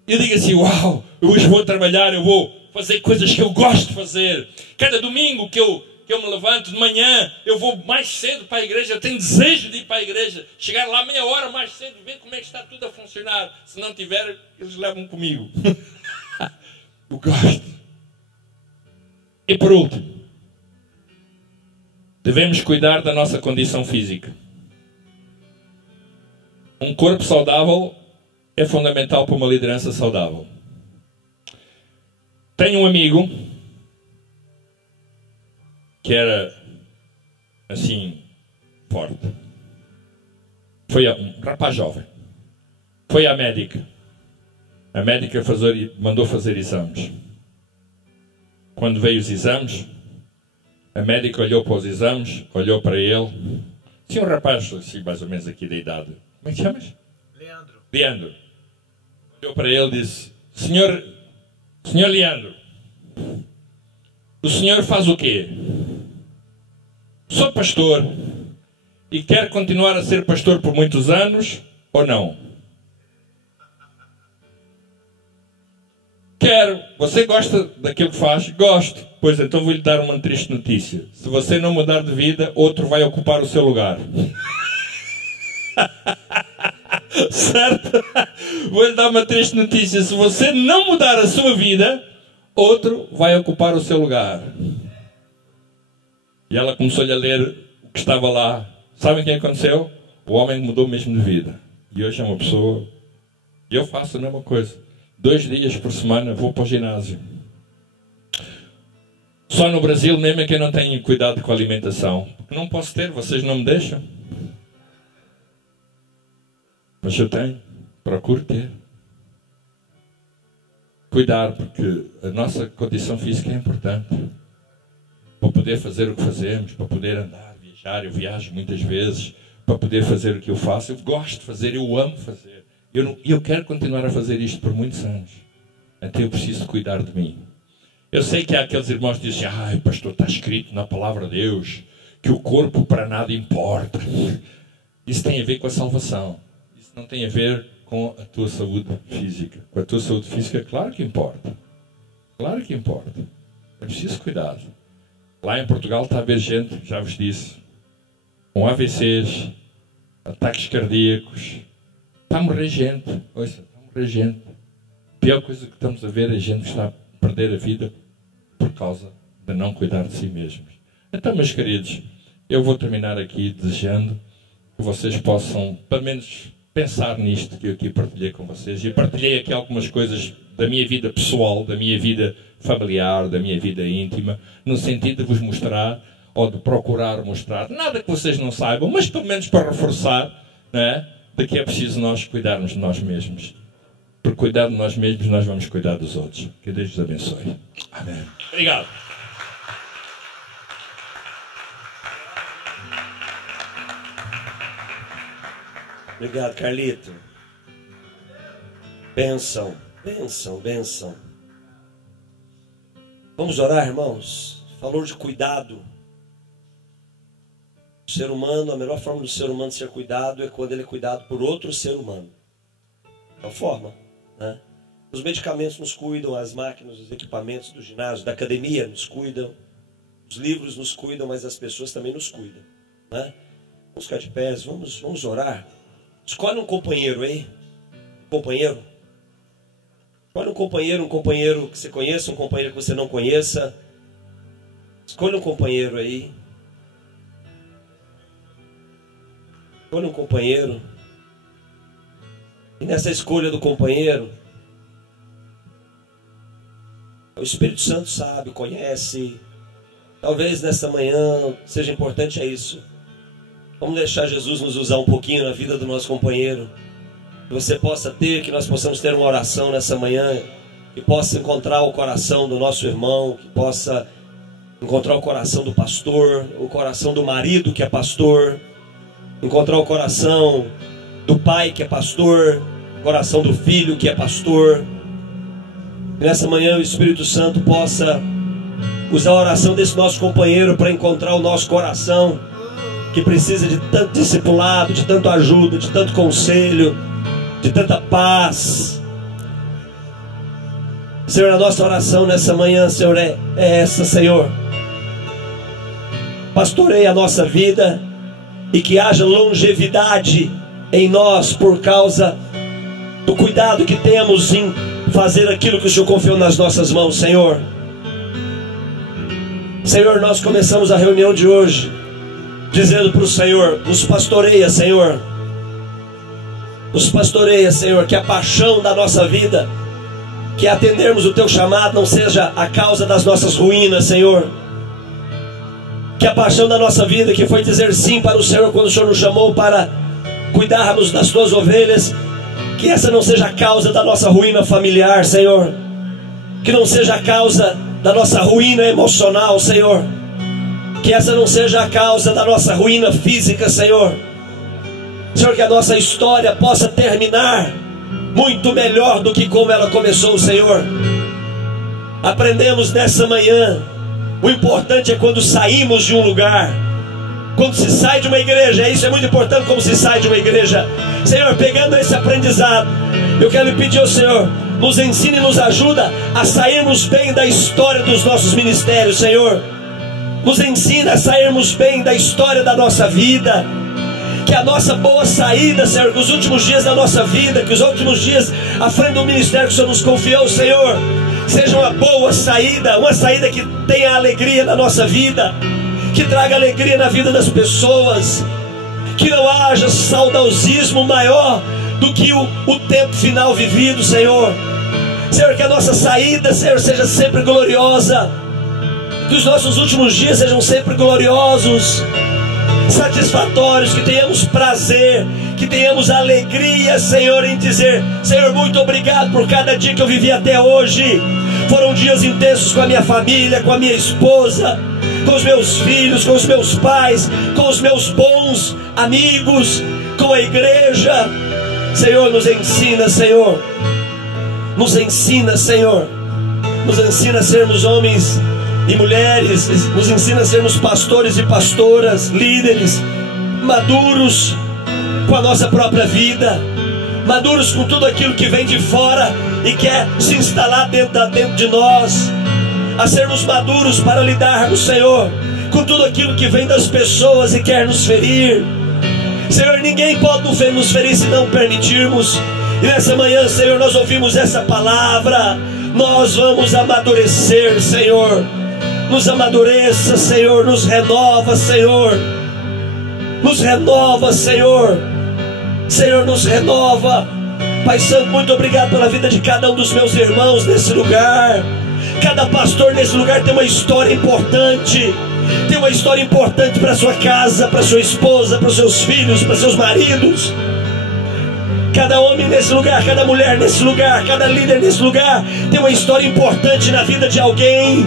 eu digo assim: uau, eu hoje vou trabalhar, eu vou fazer coisas que eu gosto de fazer. Cada domingo que eu me levanto de manhã, eu vou mais cedo para a igreja, eu tenho desejo de ir para a igreja, chegar lá meia hora mais cedo, ver como é que está tudo a funcionar. Se não tiver, eles levam comigo. Eu gosto. E por último, devemos cuidar da nossa condição física. Um corpo saudável é fundamental para uma liderança saudável. Tenho um amigo que era assim, forte. Foi um rapaz jovem. Foi à médica. A médica mandou fazer exames. Quando veio os exames, a médica olhou para os exames, olhou para ele. Tinha um rapaz assim, mais ou menos aqui da idade. Como é que chamas? Leandro. Olhou para ele e disse: Senhor Leandro, o senhor faz o quê? Sou pastor e quer continuar a ser pastor por muitos anos ou não? Quero. Você gosta daquilo que faz? Gosto. Pois então vou-lhe dar uma triste notícia. Se você não mudar de vida, outro vai ocupar o seu lugar. Certo? Vou-lhe dar uma triste notícia. Se você não mudar a sua vida, outro vai ocupar o seu lugar. E ela começou-lhe a ler o que estava lá. Sabem o que aconteceu? O homem mudou mesmo de vida. E hoje é uma pessoa... E eu faço a mesma coisa. 2 dias por semana vou para o ginásio. Só no Brasil mesmo é que eu não tenho cuidado com a alimentação. Porque não posso ter, vocês não me deixam. Mas eu tenho. Procuro ter. Cuidar, porque a nossa condição física é importante. Para poder fazer o que fazemos, para poder andar, viajar. Eu viajo muitas vezes para poder fazer o que eu faço. Eu gosto de fazer, eu amo fazer. Eu quero continuar a fazer isto por muitos anos. Então eu preciso cuidar de mim. Eu sei que há aqueles irmãos que dizem: ai, pastor, está escrito na palavra de Deus que o corpo para nada importa. Isso tem a ver com a salvação. Isso não tem a ver com a tua saúde física. Com a tua saúde física, claro que importa. Claro que importa. É preciso cuidar. Lá em Portugal está a haver gente, já vos disse, com AVCs, ataques cardíacos. Está a morrer gente. Ouça, está a morrer gente. A pior coisa que estamos a ver é gente que está a perder a vida por causa de não cuidar de si mesmos. Então, meus queridos, eu vou terminar aqui desejando que vocês possam, pelo menos, pensar nisto que eu aqui partilhei com vocês. E partilhei aqui algumas coisas da minha vida pessoal, da minha vida familiar, da minha vida íntima, no sentido de vos mostrar, ou de procurar mostrar, nada que vocês não saibam, mas pelo menos para reforçar, não é? De que é preciso nós cuidarmos de nós mesmos. Por cuidar de nós mesmos, nós vamos cuidar dos outros. Que Deus os abençoe. Amém. Obrigado. Obrigado, Carlito. Bênção, bênção, bênção. Vamos orar, irmãos? Falou de cuidado. O ser humano, a melhor forma do ser humano ser cuidado é quando ele é cuidado por outro ser humano. É uma forma, né? Os medicamentos nos cuidam, as máquinas, os equipamentos do ginásio, da academia nos cuidam. Os livros nos cuidam, mas as pessoas também nos cuidam, né? Vamos ficar de pé, vamos orar. Escolhe um companheiro aí. Companheiro. Escolhe um companheiro que você conheça, um companheiro que você não conheça. Escolha um companheiro aí. Escolha um companheiro. E nessa escolha do companheiro, o Espírito Santo sabe, conhece. Talvez nessa manhã seja importante isso. Vamos deixar Jesus nos usar um pouquinho na vida do nosso companheiro. Que você possa ter, que nós possamos ter uma oração nessa manhã, que possa encontrar o coração do nosso irmão, que possa encontrar o coração do pastor, o coração do marido que é pastor, encontrar o coração do pai que é pastor, o coração do filho que é pastor. Que nessa manhã o Espírito Santo possa usar a oração desse nosso companheiro para encontrar o nosso coração, que precisa de tanto discipulado, de tanto ajuda, de tanto conselho, de tanta paz. Senhor, a nossa oração nessa manhã, Senhor, é essa, Senhor. Pastoreia a nossa vida e que haja longevidade em nós por causa do cuidado que temos em fazer aquilo que o Senhor confiou nas nossas mãos, Senhor. Senhor, nós começamos a reunião de hoje dizendo para o Senhor: nos pastoreia, Senhor. Nos pastoreia, Senhor, que a paixão da nossa vida, que atendermos o Teu chamado, não seja a causa das nossas ruínas, Senhor. Que a paixão da nossa vida, que foi dizer sim para o Senhor quando o Senhor nos chamou para cuidarmos das Tuas ovelhas, que essa não seja a causa da nossa ruína familiar, Senhor. Que não seja a causa da nossa ruína emocional, Senhor. Que essa não seja a causa da nossa ruína física, Senhor. Senhor, que a nossa história possa terminar muito melhor do que como ela começou, Senhor. Aprendemos nessa manhã, o importante é quando saímos de um lugar, quando se sai de uma igreja. Isso é muito importante, como se sai de uma igreja. Senhor, pegando esse aprendizado, eu quero lhe pedir ao Senhor, nos ensine e nos ajuda a sairmos bem da história dos nossos ministérios, Senhor. Nos ensina a sairmos bem da história da nossa vida. Que a nossa boa saída, Senhor, que os últimos dias da nossa vida, que os últimos dias à frente do ministério que o Senhor nos confiou, Senhor, seja uma boa saída, uma saída que tenha alegria na nossa vida, que traga alegria na vida das pessoas, que não haja saudosismo maior do que o tempo final vivido, Senhor. Senhor, que a nossa saída, Senhor, seja sempre gloriosa, que os nossos últimos dias sejam sempre gloriosos, satisfatórios, que tenhamos prazer, que tenhamos alegria, Senhor, em dizer: Senhor, muito obrigado por cada dia que eu vivi até hoje. Foram dias intensos com a minha família, com a minha esposa, com os meus filhos, com os meus pais, com os meus bons amigos, com a igreja. Senhor, nos ensina, Senhor. Nos ensina, Senhor. Nos ensina a sermos homens e mulheres, nos ensina a sermos pastores e pastoras, líderes, maduros com a nossa própria vida, maduros com tudo aquilo que vem de fora e quer se instalar dentro de nós, a sermos maduros para lidarmos, Senhor, com tudo aquilo que vem das pessoas e quer nos ferir. Senhor, ninguém pode nos ferir se não permitirmos. E nessa manhã, Senhor, nós ouvimos essa palavra. Nós vamos amadurecer, Senhor. Nos amadureça, Senhor. Nos renova, Senhor. Nos renova, Senhor. Senhor, nos renova. Pai Santo, muito obrigado pela vida de cada um dos meus irmãos nesse lugar. Cada pastor nesse lugar tem uma história importante. Tem uma história importante para sua casa, para sua esposa, para seus filhos, para seus maridos. Cada homem nesse lugar, cada mulher nesse lugar, cada líder nesse lugar tem uma história importante na vida de alguém.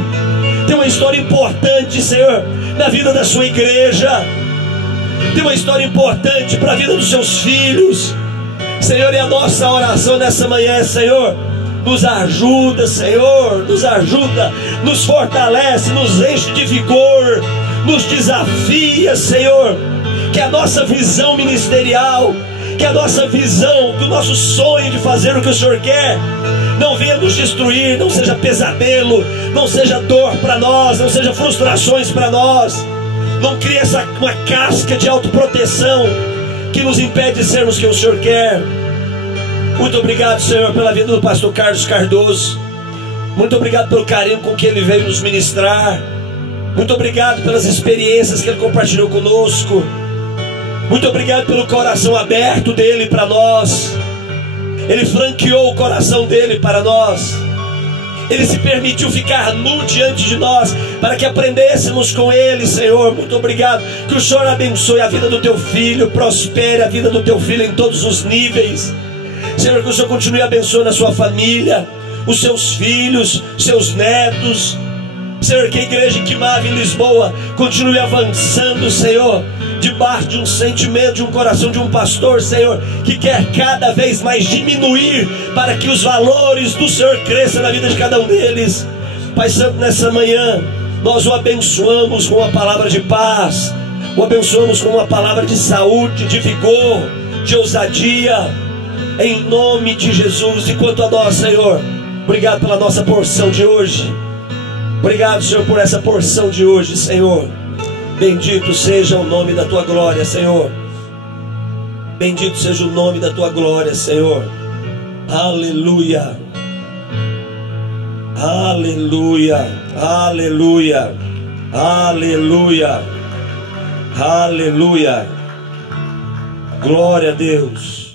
Tem uma história importante, Senhor, na vida da sua igreja. Tem uma história importante para a vida dos seus filhos. Senhor, e a nossa oração nessa manhã, Senhor, nos ajuda, Senhor, nos ajuda, nos fortalece, nos enche de vigor, nos desafia, Senhor. Que a nossa visão ministerial, Que a nossa visão, que o nosso sonho de fazer o que o Senhor quer não venha nos destruir, não seja pesadelo, não seja dor para nós, não seja frustrações para nós. Não crie uma casca de autoproteção que nos impede de sermos o que o Senhor quer. Muito obrigado, Senhor, pela vida do pastor Carlos Cardoso. Muito obrigado pelo carinho com que ele veio nos ministrar. Muito obrigado pelas experiências que ele compartilhou conosco. Muito obrigado pelo coração aberto dele para nós. Ele franqueou o coração dele para nós. Ele se permitiu ficar nu diante de nós para que aprendêssemos com ele, Senhor. Muito obrigado. Que o Senhor abençoe a vida do teu filho, prospere a vida do teu filho em todos os níveis. Senhor, que o Senhor continue abençoando a sua família, os seus filhos, seus netos. Senhor, que a igreja em Quimave, em Lisboa, continue avançando, Senhor, debaixo de um sentimento, de um coração de um pastor, Senhor, que quer cada vez mais diminuir para que os valores do Senhor cresçam na vida de cada um deles. Pai Santo, nessa manhã nós o abençoamos com uma palavra de paz, o abençoamos com uma palavra de saúde, de vigor, de ousadia, em nome de Jesus. E quanto a nós, Senhor, obrigado pela nossa porção de hoje. Obrigado, Senhor, por essa porção de hoje, Senhor. Bendito seja o nome da tua glória, Senhor. Bendito seja o nome da tua glória, Senhor. Aleluia. Aleluia. Aleluia. Aleluia. Aleluia. Glória a Deus.